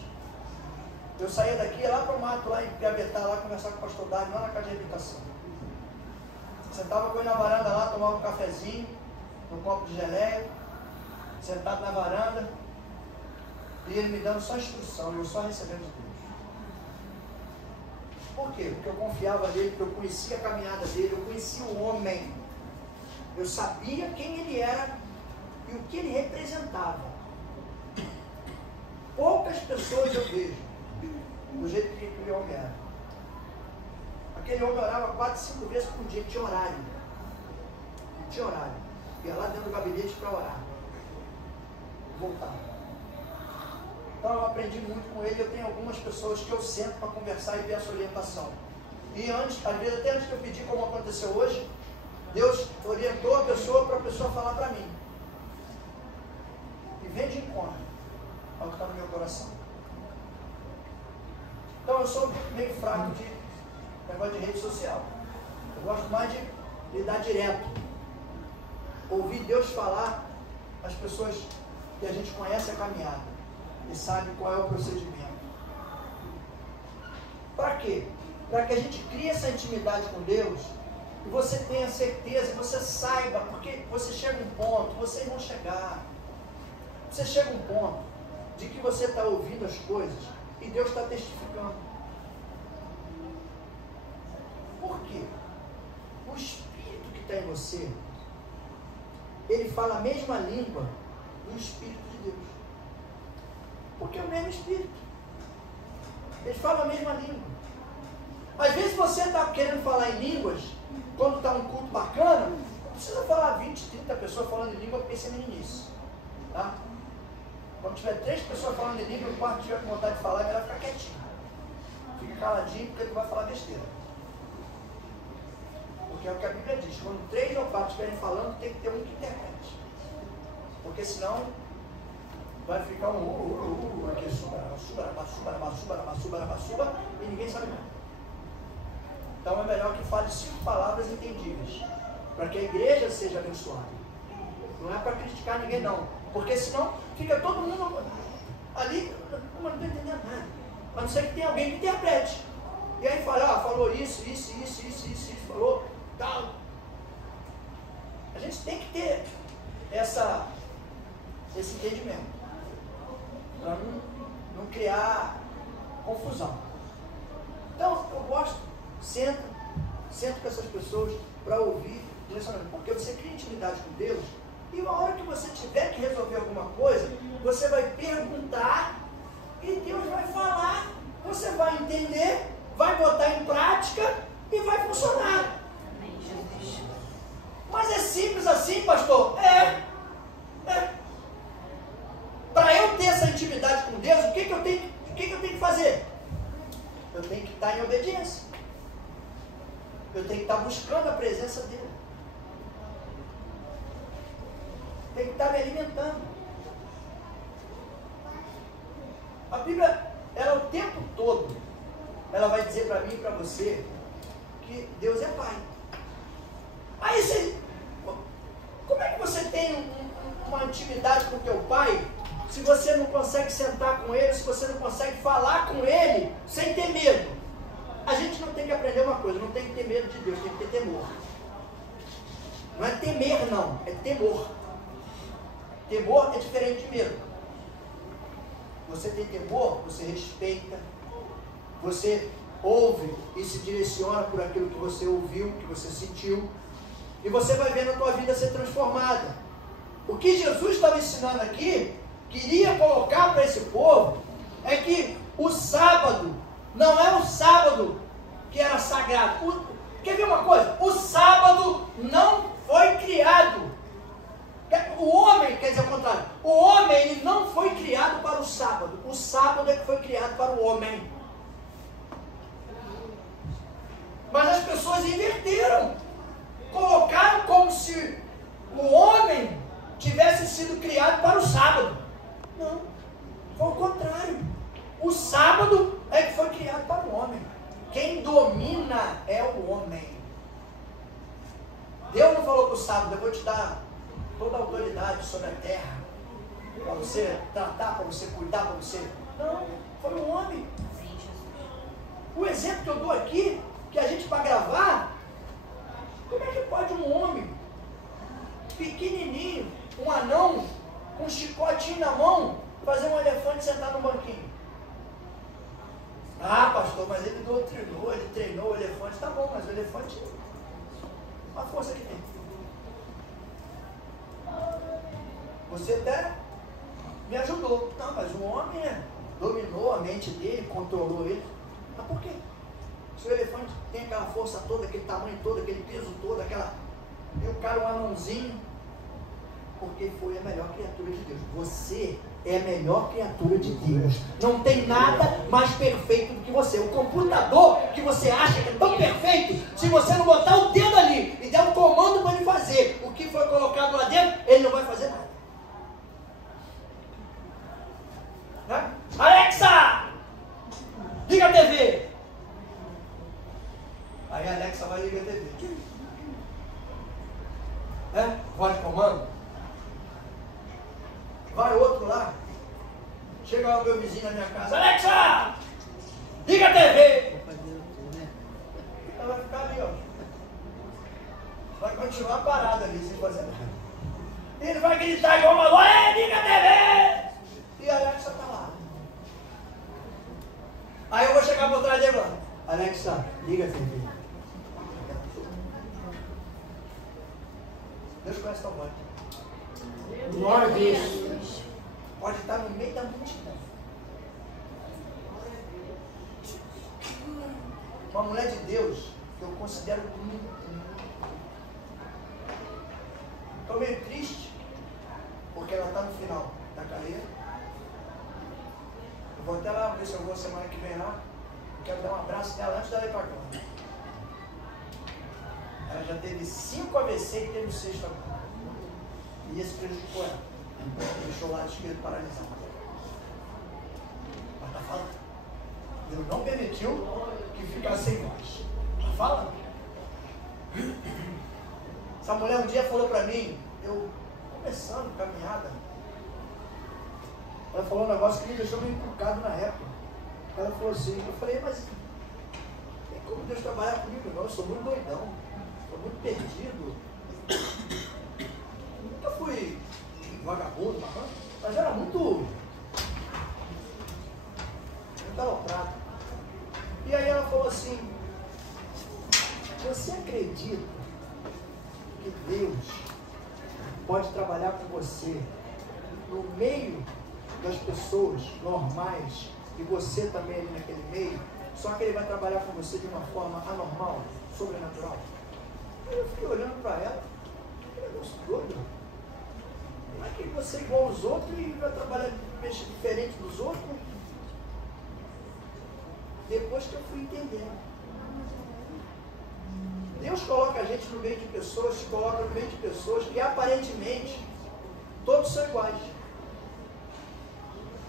Eu saía daqui, ia lá para o mato, lá em Piabetá, lá conversar com o pastor Dário, lá na casa de habitação. Sentava com ele na varanda lá, tomava um cafezinho, um copo de geleia, sentado na varanda, e ele me dando só instrução, eu só recebendo de Deus. Por quê? Porque eu confiava nele, porque eu conhecia a caminhada dele, eu conhecia o homem. Eu sabia quem ele era e o que ele representava. Poucas pessoas eu vejo do jeito que aquele homem era. Aquele homem orava 4, 5 vezes por dia, tinha horário. Tinha horário. Ia lá dentro do gabinete para orar. Voltava. Então eu aprendi muito com ele. Eu tenho algumas pessoas que eu sento para conversar e peço orientação. E antes, às vezes até antes de eu pedir, como aconteceu hoje, Deus orientou a pessoa para a pessoa falar para mim. E vem de encontro ao que está no meu coração. Então eu sou meio fraco de negócio de rede social. Eu gosto mais de lidar direto. Ouvir Deus falar às pessoas que a gente conhece a caminhada e sabe qual é o procedimento. Para quê? Para que a gente crie essa intimidade com Deus e você tenha certeza, você saiba, porque você chega a um ponto, vocês vão chegar. Você chega a um ponto de que você está ouvindo as coisas e Deus está testificando. Por quê? o Espírito que está em você, ele fala a mesma língua do Espírito de Deus. Porque é o mesmo Espírito. Eles falam a mesma língua. Às vezes você está querendo falar em línguas, quando está um culto bacana, não precisa falar 20, 30 pessoas falando em língua, porque isso é meninice. Tá? Quando tiver 3 pessoas falando em língua, o quarto tiver com vontade de falar, é melhor ficar quietinho. Fica caladinho, porque ele vai falar besteira. Porque é o que a Bíblia diz, quando 3 ou 4 estiverem falando, tem que ter um que interprete. Porque senão vai ficar aqui, suba, e ninguém sabe nada. Então é melhor que fale 5 palavras entendíveis, para que a igreja seja abençoada. Não é para criticar ninguém não, porque senão fica todo mundo ali, não estou entendendo nada. A não ser que tenha alguém que interprete. E aí fala, falou isso, falou tal. A gente tem que ter esse entendimento, para não criar confusão. Então, eu gosto, sento com essas pessoas para ouvir direcionamento, porque você cria intimidade com Deus, e uma hora que você tiver que resolver alguma coisa, você vai perguntar, e Deus vai falar, você vai entender, vai botar em prática, e vai funcionar. Mas é simples assim, pastor? É. Para eu ter essa intimidade com Deus, o que eu tenho que fazer? Eu tenho que estar em obediência. Eu tenho que estar buscando a presença dele. Tenho que estar me alimentando. A Bíblia, ela o tempo todo, ela vai dizer para mim e para você que Deus é Pai. Aí você, como é que você tem uma intimidade com o teu pai, se você não consegue sentar com ele, se você não consegue falar com ele, sem ter medo? A gente não tem que aprender uma coisa, não tem que ter medo de Deus, tem que ter temor. Não é temer não, é temor. Temor é diferente de medo. Você tem temor, você respeita, você ouve e se direciona por aquilo que você ouviu, que você sentiu, e você vai vendo a tua vida ser transformada. O que Jesus estava ensinando aqui, queria colocar para esse povo, é que o sábado não é o sábado que era sagrado. Quer ver uma coisa? O sábado não foi criado. O homem, quer dizer o contrário, o homem ele não foi criado para o sábado. O sábado é que foi criado para o homem. Mas as pessoas inverteram. Colocaram como se o homem tivesse sido criado para o sábado. Não, foi o contrário. O sábado é que foi criado para o homem. Quem domina é o homem. Deus não falou para o sábado, eu vou te dar toda a autoridade sobre a terra, para você tratar, para você cuidar, para você... Não, foi o homem. O exemplo que eu dou aqui, que a gente para gravar, como é que pode um homem pequenininho, um anão, com um chicotinho na mão, fazer um elefante sentar no banquinho? Ah, pastor, mas ele doutrinou, ele treinou o elefante. Tá bom, mas o elefante, a força que tem. Você até me ajudou. Não, mas o homem dominou a mente dele, controlou ele. Mas por quê? Se o elefante tem aquela força toda, aquele tamanho todo, aquele peso todo, e o cara um anãozinho, porque foi a melhor criatura de Deus. Você é a melhor criatura de Deus. Não tem nada mais perfeito do que você. O computador que você acha que é tão perfeito, se você não botar o dedo ali e der um comando para ele fazer o que foi colocado lá dentro, ele não vai fazer nada. Né? Alexa! Liga a TV! Aí a Alexa vai ligar a TV. Voz de comando. Vai outro lá. Chega lá o meu vizinho na minha casa. Alexa! Liga a TV! Ela vai ficar ali, ó. Vai continuar parada ali, sem fazer nada. Ele vai gritar igual uma voz. Liga a TV! E a Alexa tá lá. Aí eu vou chegar por trás dele e falar: Alexa, liga a TV. Deus conhece tua voz. Glória a Deus. Pode estar no meio da multidão. Uma mulher de Deus, eu considero muito. Estou meio triste, porque ela está no final da carreira. Eu vou até lá ver se eu vou semana que vem lá. Eu quero dar um abraço dela antes dela ir para cá. Ela já teve 5 AVC e teve o 6º agora. E esse prejudicou ela. Deixou o lado esquerdo paralisado. Mas está falando. Deus não permitiu que ficasse sem voz. Está falando. Essa mulher um dia falou para mim, eu começando caminhada, ela falou um negócio que me deixou meio encucado na época. Ela falou assim, eu falei, mas tem como Deus trabalhar comigo? Não, eu sou muito doidão, sou muito perdido. Nunca fui vagabundo, mas era muito aloprado. E aí ela falou assim, você acredita que Deus pode trabalhar com você no meio das pessoas normais e você também ali naquele meio, só que Ele vai trabalhar com você de uma forma anormal, sobrenatural? Aí eu fiquei olhando para ela, que negócio doido. Como é que você é igual aos outros e vai trabalhar diferente dos outros? Depois que eu fui entendendo. Deus coloca a gente no meio de pessoas, coloca no meio de pessoas que aparentemente todos são iguais.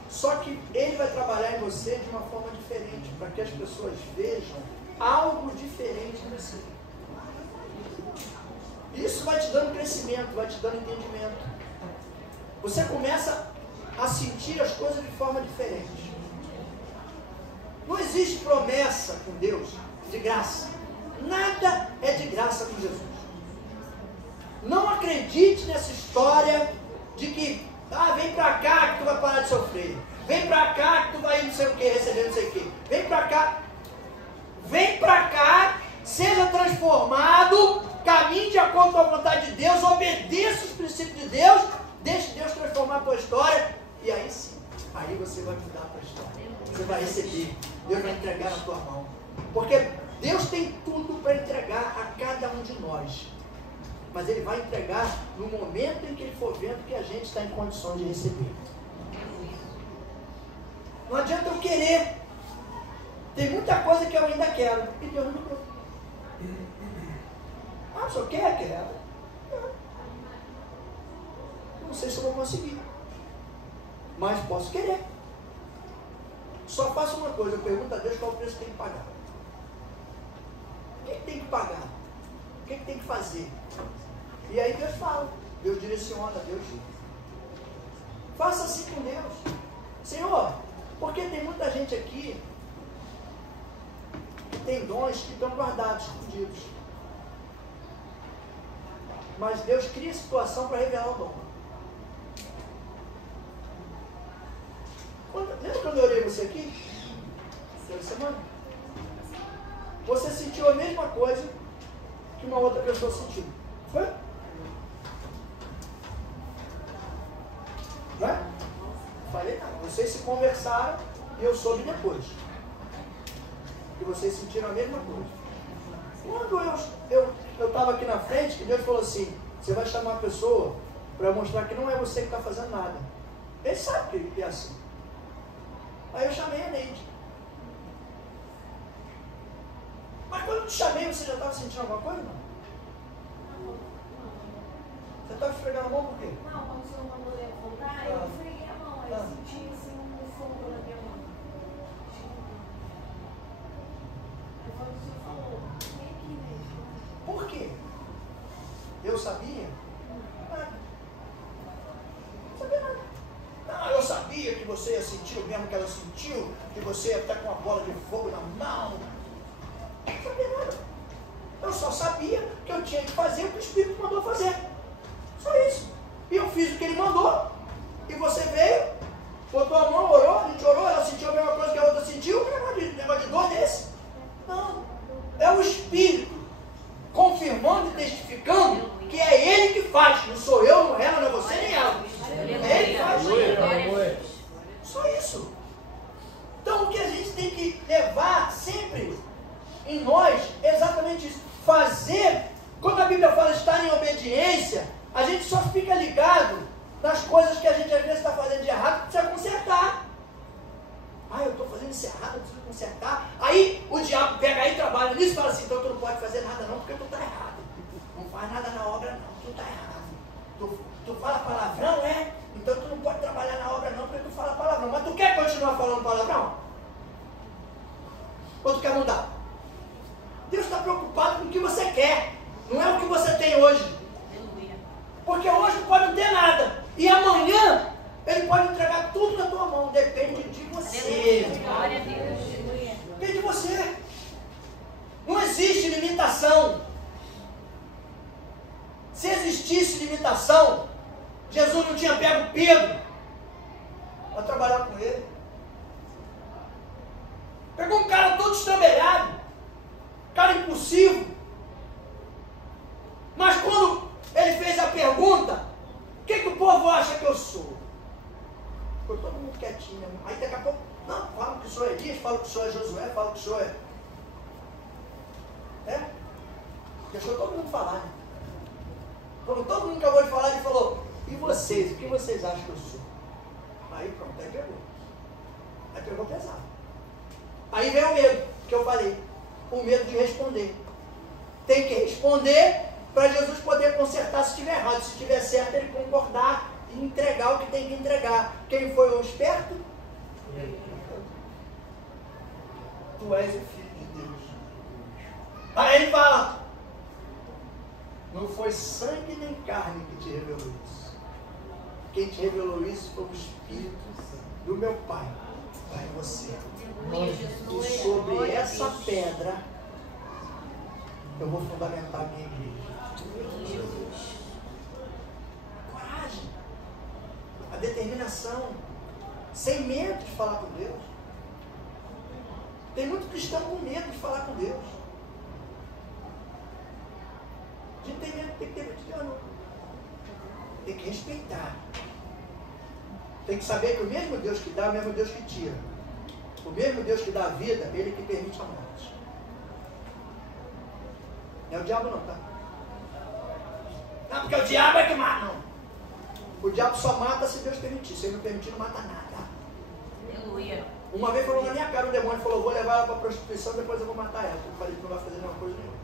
Só que Ele vai trabalhar em você de uma forma diferente, para que as pessoas vejam algo diferente em você. Isso vai te dando crescimento, vai te dando entendimento. Você começa a sentir as coisas de forma diferente. Não existe promessa com Deus de graça. Nada é de graça com Jesus. Não acredite nessa história de que vem pra cá que tu vai parar de sofrer. Vem pra cá que tu vai não sei o que, receber não sei o que. Vem pra cá. Vem pra cá, seja transformado, caminhe de acordo com a vontade de Deus, obedeça os princípios de Deus, deixe Deus transformar a tua história, e aí sim, aí você vai mudar a tua história. Você vai receber, Deus vai entregar na tua mão. Porque Deus tem tudo para entregar a cada um de nós. Mas Ele vai entregar no momento em que Ele for vendo que a gente está em condições de receber. Não adianta eu querer. Tem muita coisa que eu ainda quero. E Deus não me deu. O senhor quer? Quero. Não sei se eu vou conseguir. Mas posso querer. Só faço uma coisa. Eu pergunto a Deus qual o preço que tem que pagar. O que tem que pagar? O que tem que fazer? E aí Deus fala, Deus direciona, Deus diz. Faça assim com Deus. Senhor, porque tem muita gente aqui que tem dons que estão guardados, escondidos. Mas Deus cria situação para revelar o dom. Lembra quando eu orei você aqui? Essa semana? Você sentiu a mesma coisa que uma outra pessoa sentiu. Foi? Não é? Falei nada. Vocês se conversaram e eu soube depois. E vocês sentiram a mesma coisa. Quando eu estava aqui na frente, que Deus falou assim, você vai chamar a pessoa para mostrar que não é você que está fazendo nada. Ele sabe que é assim. Aí eu chamei a Neide. Mas quando eu te chamei, você já estava sentindo alguma coisa? Não? Você estava esfregando a mão por quê? Não, quando o senhor mandou levantar, eu esfreguei a mão, aí eu senti assim um fogo na minha mão. Aí quando o senhor falou, vem aqui, Neide. Por quê? Eu sabia? Nada. Não sabia nada. Não, eu sabia que você ia sentir o mesmo que ela sentiu, que você ia estar com uma bola de fogo na mão. Não sabia nada. Eu só sabia que eu tinha que fazer o que o Espírito mandou fazer. Só isso. E eu fiz o que ele mandou. E você veio, botou a mão, orou, a gente orou, ela sentiu a mesma coisa que a outra sentiu. Que negócio de dor desse? Não. É o Espírito confirmando e testificando que é Ele que faz. obediência, a gente só fica ligado nas coisas que a gente às vezes está fazendo de errado, precisa consertar. Ah, eu estou fazendo isso errado, eu preciso consertar. Aí o diabo pega aí e trabalha nisso e fala assim, então tu não pode fazer nada não, porque tu está errado. Não faz nada na obra não, tu está errado. Tu fala palavrão, então tu não pode trabalhar na obra não, porque tu fala palavrão. Mas tu quer continuar falando palavrão? Ou tu quer mudar? Deus está preocupado com o que você quer, não é o que você tem hoje. Porque hoje pode não ter nada, e amanhã Ele pode entregar tudo na tua mão, depende de você. Glória a Deus. Depende de você. Não existe limitação. Se existisse limitação, Jesus não tinha pego Pedro para trabalhar com ele. Pegou um cara todo estrambelhado, cara impulsivo. Mas quando ele fez a pergunta, o que o povo acha que eu sou? Ficou todo mundo quietinho. Aí daqui a pouco, não, fala que o senhor é Elias, fala que o senhor é Josué, fala que o senhor é. Deixou todo mundo falar, né? Quando todo mundo acabou de falar, ele falou, e vocês, o que vocês acham que eu sou? Aí pronto, aí pegou. Aí pegou pesado. Aí veio o medo, que eu falei, o medo de responder. Tem que responder para Jesus poder consertar se estiver errado. Se estiver certo, ele concordar e entregar o que tem que entregar. Quem foi o esperto? Tu és o Filho de Deus. Aí ele fala, não foi sangue nem carne que te revelou isso. Quem te revelou isso foi o Espírito do meu Pai. Pai, você. E sobre essa pedra, eu vou fundamentar a minha igreja. Coragem. A determinação. Sem medo de falar com Deus. Tem muito cristão com medo de falar com Deus. A gente tem medo, tem que ter medo de Deus, não. Tem que respeitar. Tem que saber que o mesmo Deus que dá é o mesmo Deus que tira. O mesmo Deus que dá a vida, Ele que permite a morte. Não é o diabo não, tá? Não, porque o diabo é que mata, não. O diabo só mata se Deus permitir. Se Ele não permitir, não mata nada. Aleluia. Uma vez falou na minha cara, o demônio falou, vou levar ela para a prostituição, depois eu vou matar ela. Eu falei que não vai fazer nenhuma coisa nenhuma.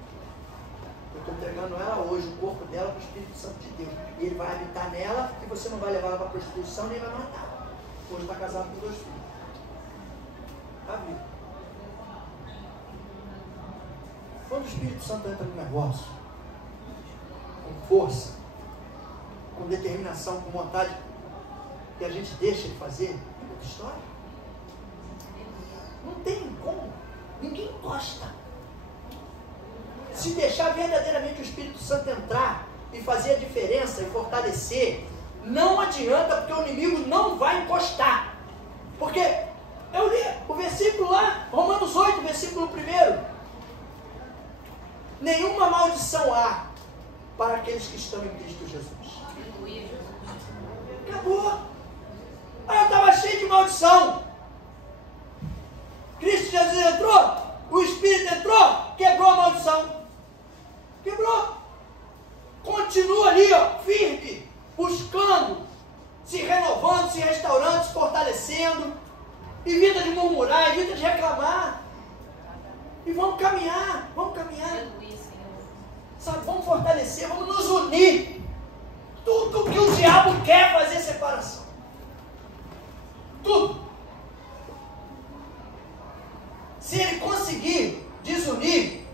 Eu estou entregando ela hoje, o corpo dela, para o Espírito Santo de Deus. E ele vai habitar nela, e você não vai levar ela para a prostituição, nem vai matar. Hoje está casado com 2 filhos. Está vivo. Quando o Espírito Santo entra no negócio, com força, com determinação, com vontade, que a gente deixa ele fazer, é outra história. Não tem como. Ninguém gosta. Se deixar verdadeiramente o Espírito Santo entrar e fazer a diferença e fortalecer, não adianta, porque o inimigo não vai encostar. Porque eu li o versículo lá, Romanos 8, versículo 1. Nenhuma maldição há para aqueles que estão em Cristo Jesus. Acabou. Aí eu estava cheio de maldição. Cristo Jesus entrou, o Espírito entrou, quebrou a maldição. Quebrou. Continua ali, ó, firme, buscando, se renovando, se restaurando, se fortalecendo. Evita de murmurar, evita de reclamar. E vamos caminhar, vamos caminhar. Sabe, vamos fortalecer, vamos nos unir. Tudo que o diabo quer é fazer separação. Tudo. Se ele conseguir desunir,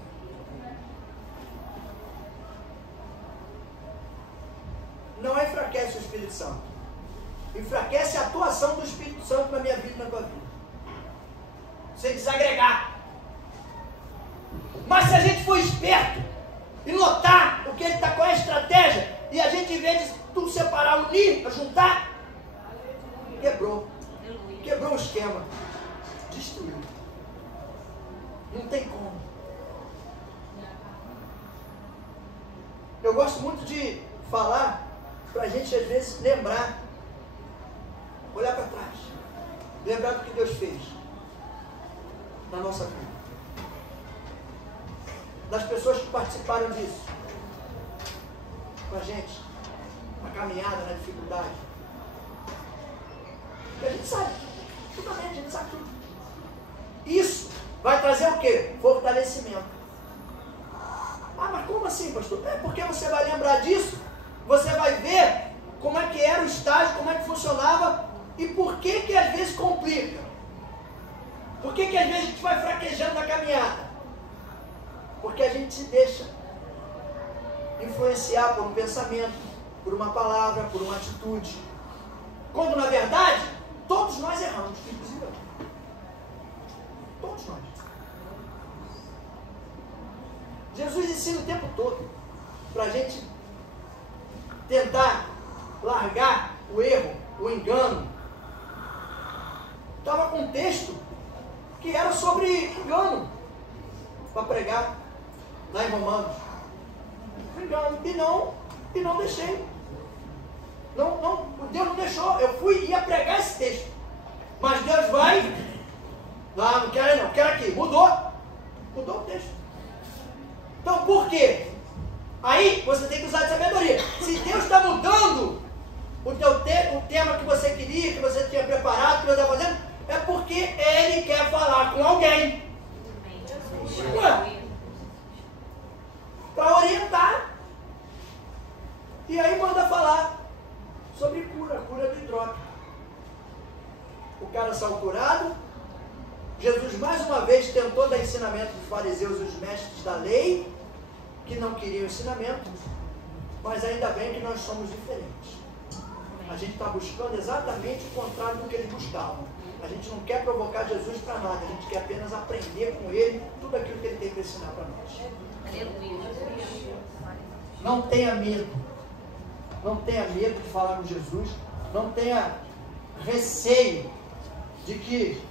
não enfraquece o Espírito Santo. Enfraquece a atuação do Espírito Santo na minha vida e na tua vida. Sem desagregar. Mas se a gente for esperto e notar o que ele está, qual é a estratégia, e a gente, em vez de tudo separar, unir, juntar, quebrou. Quebrou o esquema. Destruiu. Não tem como. Eu gosto muito de falar para a gente, às vezes, lembrar, olhar para trás, lembrar do que Deus fez na nossa vida, das pessoas que participaram disso. com a gente na caminhada, na dificuldade. Porque a gente sabe, tudo bem, a gente sabe tudo. Isso vai trazer o quê? Fortalecimento. Ah, mas como assim, pastor? É porque você vai lembrar disso, você vai ver como é que era o estágio, como é que funcionava e por que que às vezes complica. Por que que às vezes a gente vai fraquejando na caminhada? Porque a gente se deixa influenciar por um pensamento, por uma palavra, por uma atitude. Quando na verdade, todos nós erramos, inclusive eu. Todos nós. Jesus ensina o tempo todo para a gente tentar largar o erro, o engano. Estava com um texto que era sobre engano para pregar lá em Romanos. Engano. E não deixei. Deus não deixou. Eu ia pregar esse texto. Mas Deus vai. Não quero aí não, quero aqui. Mudou o texto. Então por quê? Aí você tem que usar de sabedoria. Se Deus está mudando o tema que você queria, que você tinha preparado, que você está fazendo, é porque Ele quer falar com alguém. Para orientar. E aí manda falar sobre cura do hidrópico. O cara saiu curado. Jesus mais uma vez tentou dar ensinamento dos fariseus e os mestres da lei, que não queriam ensinamento, mas ainda bem que nós somos diferentes. A gente está buscando exatamente o contrário do que eles buscavam. A gente não quer provocar Jesus para nada, a gente quer apenas aprender com Ele tudo aquilo que Ele tem para ensinar para nós. Não tenha medo. Não tenha medo de falar com Jesus. Não tenha receio de que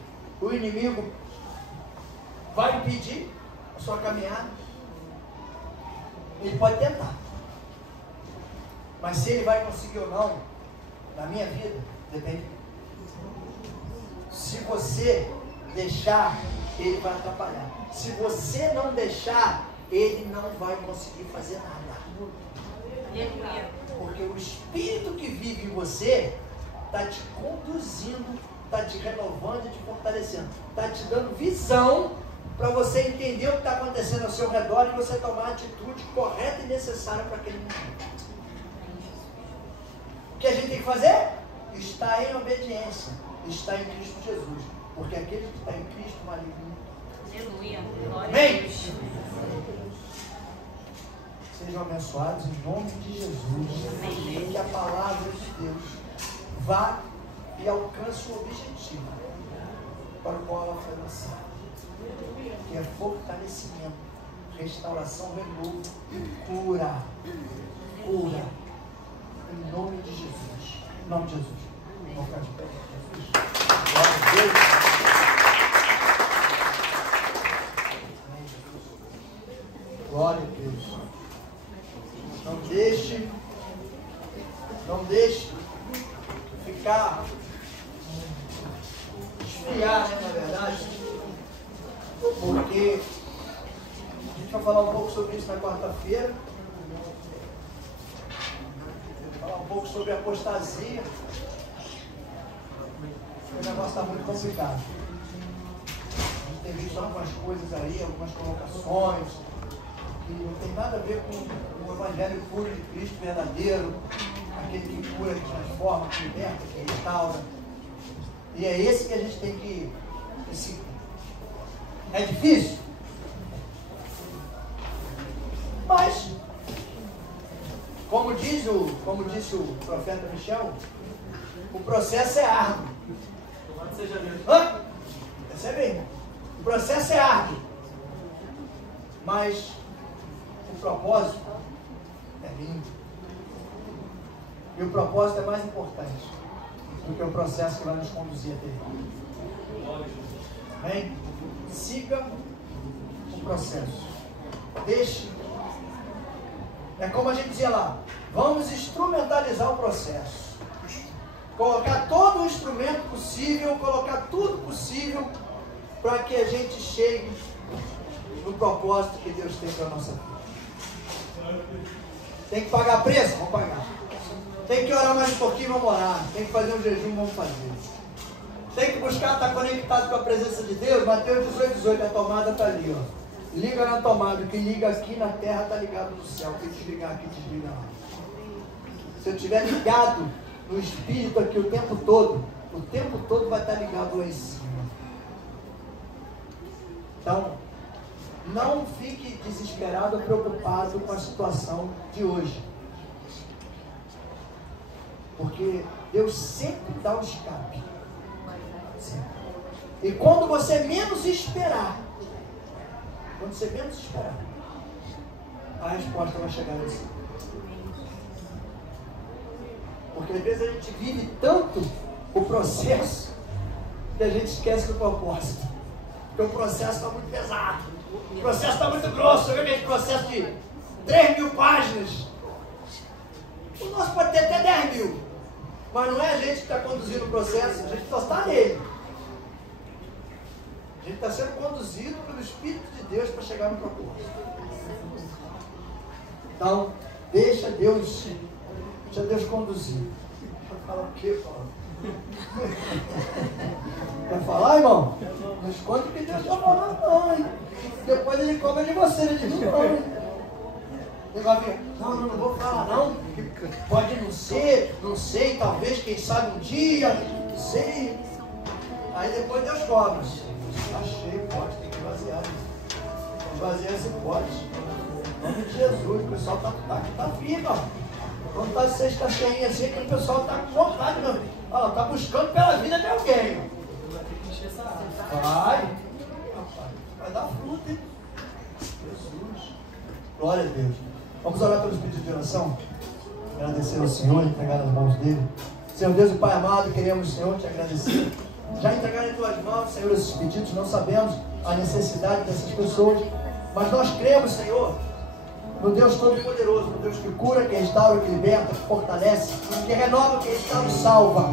o inimigo vai impedir a sua caminhada. Ele pode tentar. Mas se ele vai conseguir ou não, na minha vida, depende. Se você deixar, ele vai atrapalhar. Se você não deixar, ele não vai conseguir fazer nada. Porque o Espírito que vive em você está te conduzindo, está te renovando e te fortalecendo. Está te dando visão para você entender o que está acontecendo ao seu redor e você tomar a atitude correta e necessária para aquele momento. O que a gente tem que fazer? Estar em obediência. Estar em Cristo Jesus. Porque aquele que está em Cristo, maligno. Aleluia. Glória Amém? a Deus. Sejam abençoados em nome de Jesus. Que a palavra de Deus vá e alcance o objetivo para o qual ela foi lançada. Que é fortalecimento, restauração, renovo e cura. Cura. Em nome de Jesus. Em nome de Jesus. Vamos ficar de pé. Glória a Deus. Glória a Deus. Não deixe ficar esfriar, né, na verdade, porque a gente vai falar um pouco sobre isso na quarta-feira, falar um pouco sobre apostasia. O negócio está muito complicado. A gente tem visto algumas coisas aí, algumas colocações que não tem nada a ver com o evangelho puro de Cristo verdadeiro, aquele que cura, que transforma, que liberta, que restaura. E é esse que a gente tem que seguir. É difícil? Mas, como disse o profeta Michel, o processo é árduo. Percebe? O processo é árduo. Mas o propósito é lindo. E o propósito é mais importante do que o processo que vai nos conduzir até ele. Amém? Siga o processo. Deixe. É como a gente dizia lá, vamos instrumentalizar o processo. Colocar todo o instrumento possível, colocar tudo possível para que a gente chegue no propósito que Deus tem para a nossa vida. Tem que pagar preço? Vamos pagar. Tem que orar mais um pouquinho? Vamos orar. Tem que fazer um jejum? Vamos fazer. Tem que buscar estar conectado com a presença de Deus? Mateus 18, a tomada está ali, ó. Liga na tomada, o que liga aqui na terra está ligado no céu. Quem desligar aqui, desliga lá. Se eu estiver ligado no Espírito aqui o tempo todo vai estar ligado lá em cima. Então, não fique desesperado ou preocupado com a situação de hoje. Porque Deus sempre dá o escape. Sempre. E quando você menos esperar, a resposta vai chegar em você. Porque às vezes a gente vive tanto o processo que a gente esquece do propósito. Porque o processo está muito pesado. O processo está muito grosso. Você vê aquele processo de 3.000 páginas. O nosso pode ter até 10.000. Mas não é a gente que está conduzindo o processo, a gente só está nele. A gente está sendo conduzido pelo Espírito de Deus para chegar no propósito. Então, deixa Deus conduzir. Deixa eu falar o quê, Paulo? Quer falar, irmão? Não esconde que Deus já falou, não, hein? Depois ele cobra de você, ele diz, não, hein? Ele vai vir, não vou falar, não. Pode não sei, talvez, quem sabe um dia, não sei. Aí depois Deus cobra. Está cheio, pode, tem que esvaziar isso. Esvaziar esse pote. Em nome de Jesus, o pessoal tá firme, ó. Quando está de sexta cheinha assim, que o pessoal está com vontade, meu. Ó, tá buscando pela vida de alguém, ó. Vai dar fruto, hein? Jesus. Glória a Deus. Vamos orar pelos pedidos de oração? Agradecer ao Senhor, entregar nas mãos dele. Senhor Deus e Pai amado, queremos, Senhor, te agradecer. Já entregar em tuas mãos, Senhor, esses pedidos. Não sabemos a necessidade dessas pessoas, mas nós cremos, Senhor, no Deus Todo-Poderoso, no Deus que cura, que restaura, que liberta, que fortalece, que renova, que restaura e salva.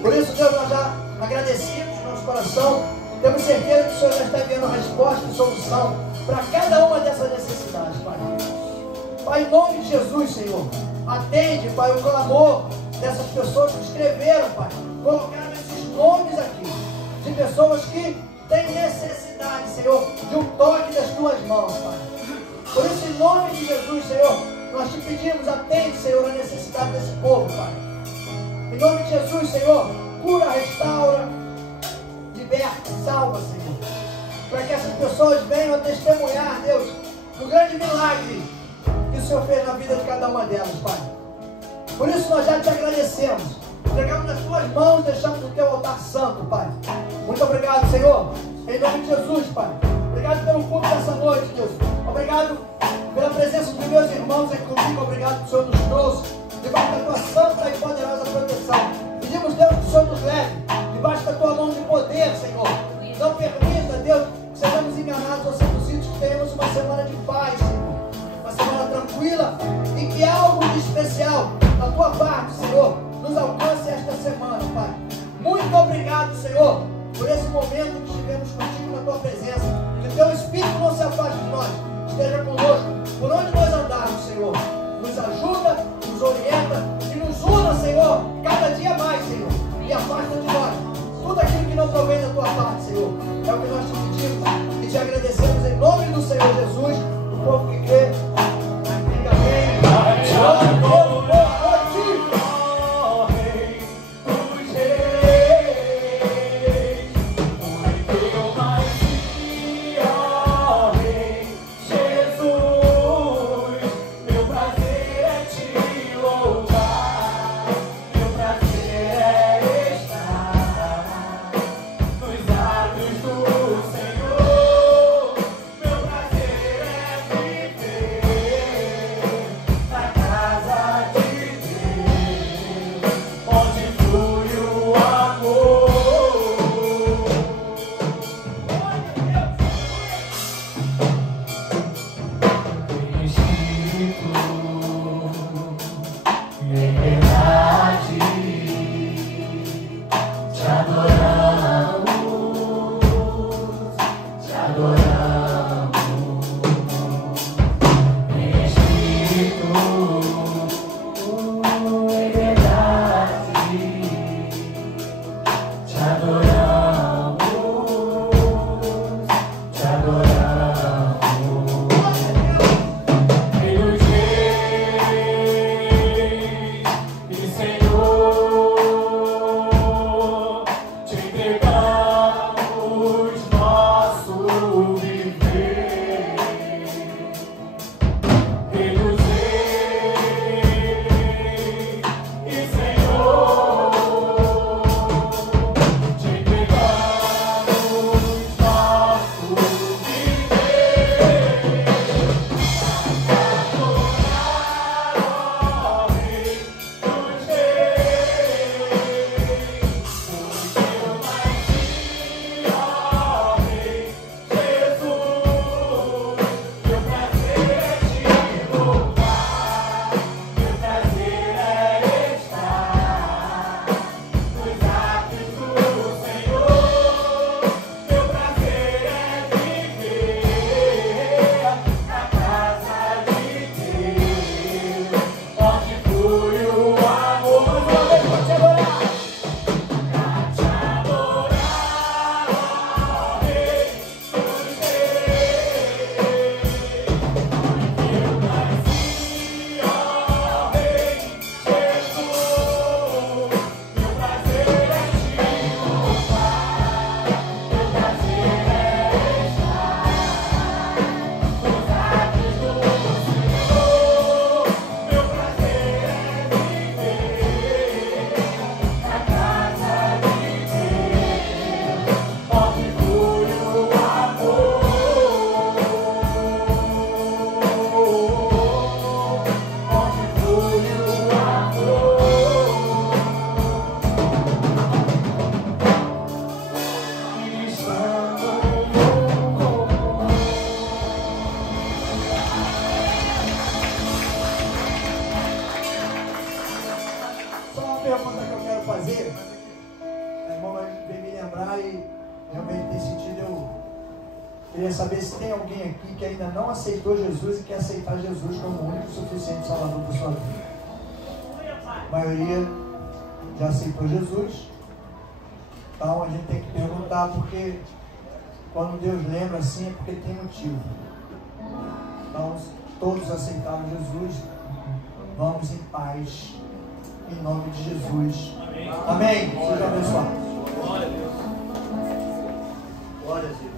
Por isso, Deus, nós já agradecemos no nosso coração. Temos certeza que o Senhor já está enviando resposta e solução para cada uma dessas necessidades, Pai. Pai, em nome de Jesus, Senhor, atende, Pai, o clamor dessas pessoas que escreveram, Pai. Colocaram esses nomes aqui, de pessoas que têm necessidade, Senhor, de um toque das tuas mãos, Pai. Por isso, em nome de Jesus, Senhor, nós te pedimos, atende, Senhor, a necessidade desse povo, Pai. Em nome de Jesus, Senhor, cura, restaura, liberta, salva, Senhor. Para que essas pessoas venham a testemunhar, Deus, do grande milagre que o Senhor fez na vida de cada uma delas, Pai. Por isso nós já te agradecemos. Entregamos nas tuas mãos, deixamos no teu altar santo, Pai. Muito obrigado, Senhor. Em nome de Jesus, Pai. Obrigado pelo culto dessa noite, Deus. Obrigado pela presença dos meus irmãos aqui comigo. Obrigado que o Senhor nos trouxe debaixo da tua santa e poderosa proteção. Pedimos, Deus, que o Senhor nos leve debaixo da tua mão de poder, Senhor. Não permita, Deus, que sejamos enganados ou seduzidos, que tenhamos uma semana de paz, Senhor. Uma semana tranquila e que algo de especial da tua parte, Senhor, nos alcance esta semana, Pai. Muito obrigado, Senhor, por esse momento que estivemos contigo na tua presença. Que o teu Espírito não se afaste de nós, esteja conosco por onde nós andarmos, Senhor. Nos ajuda, nos orienta e nos una, Senhor, cada dia mais, Senhor. E afasta de nós tudo aquilo que não provém da tua parte, Senhor. É o que nós te pedimos e te agradecemos em nome do Senhor Jesus. O povo que crê, diga amém. Espírito pergunta que eu quero fazer, a irmã veio me lembrar e realmente tem sentido. Eu queria saber se tem alguém aqui que ainda não aceitou Jesus e quer aceitar Jesus como o único e suficiente Salvador da sua vida. A maioria já aceitou Jesus. Então a gente tem que perguntar, porque quando Deus lembra assim é porque tem motivo. Então, todos aceitaram Jesus, vamos em paz, em nome de Jesus. Amém. Seja abençoado. Glória a Deus. Glória a Deus.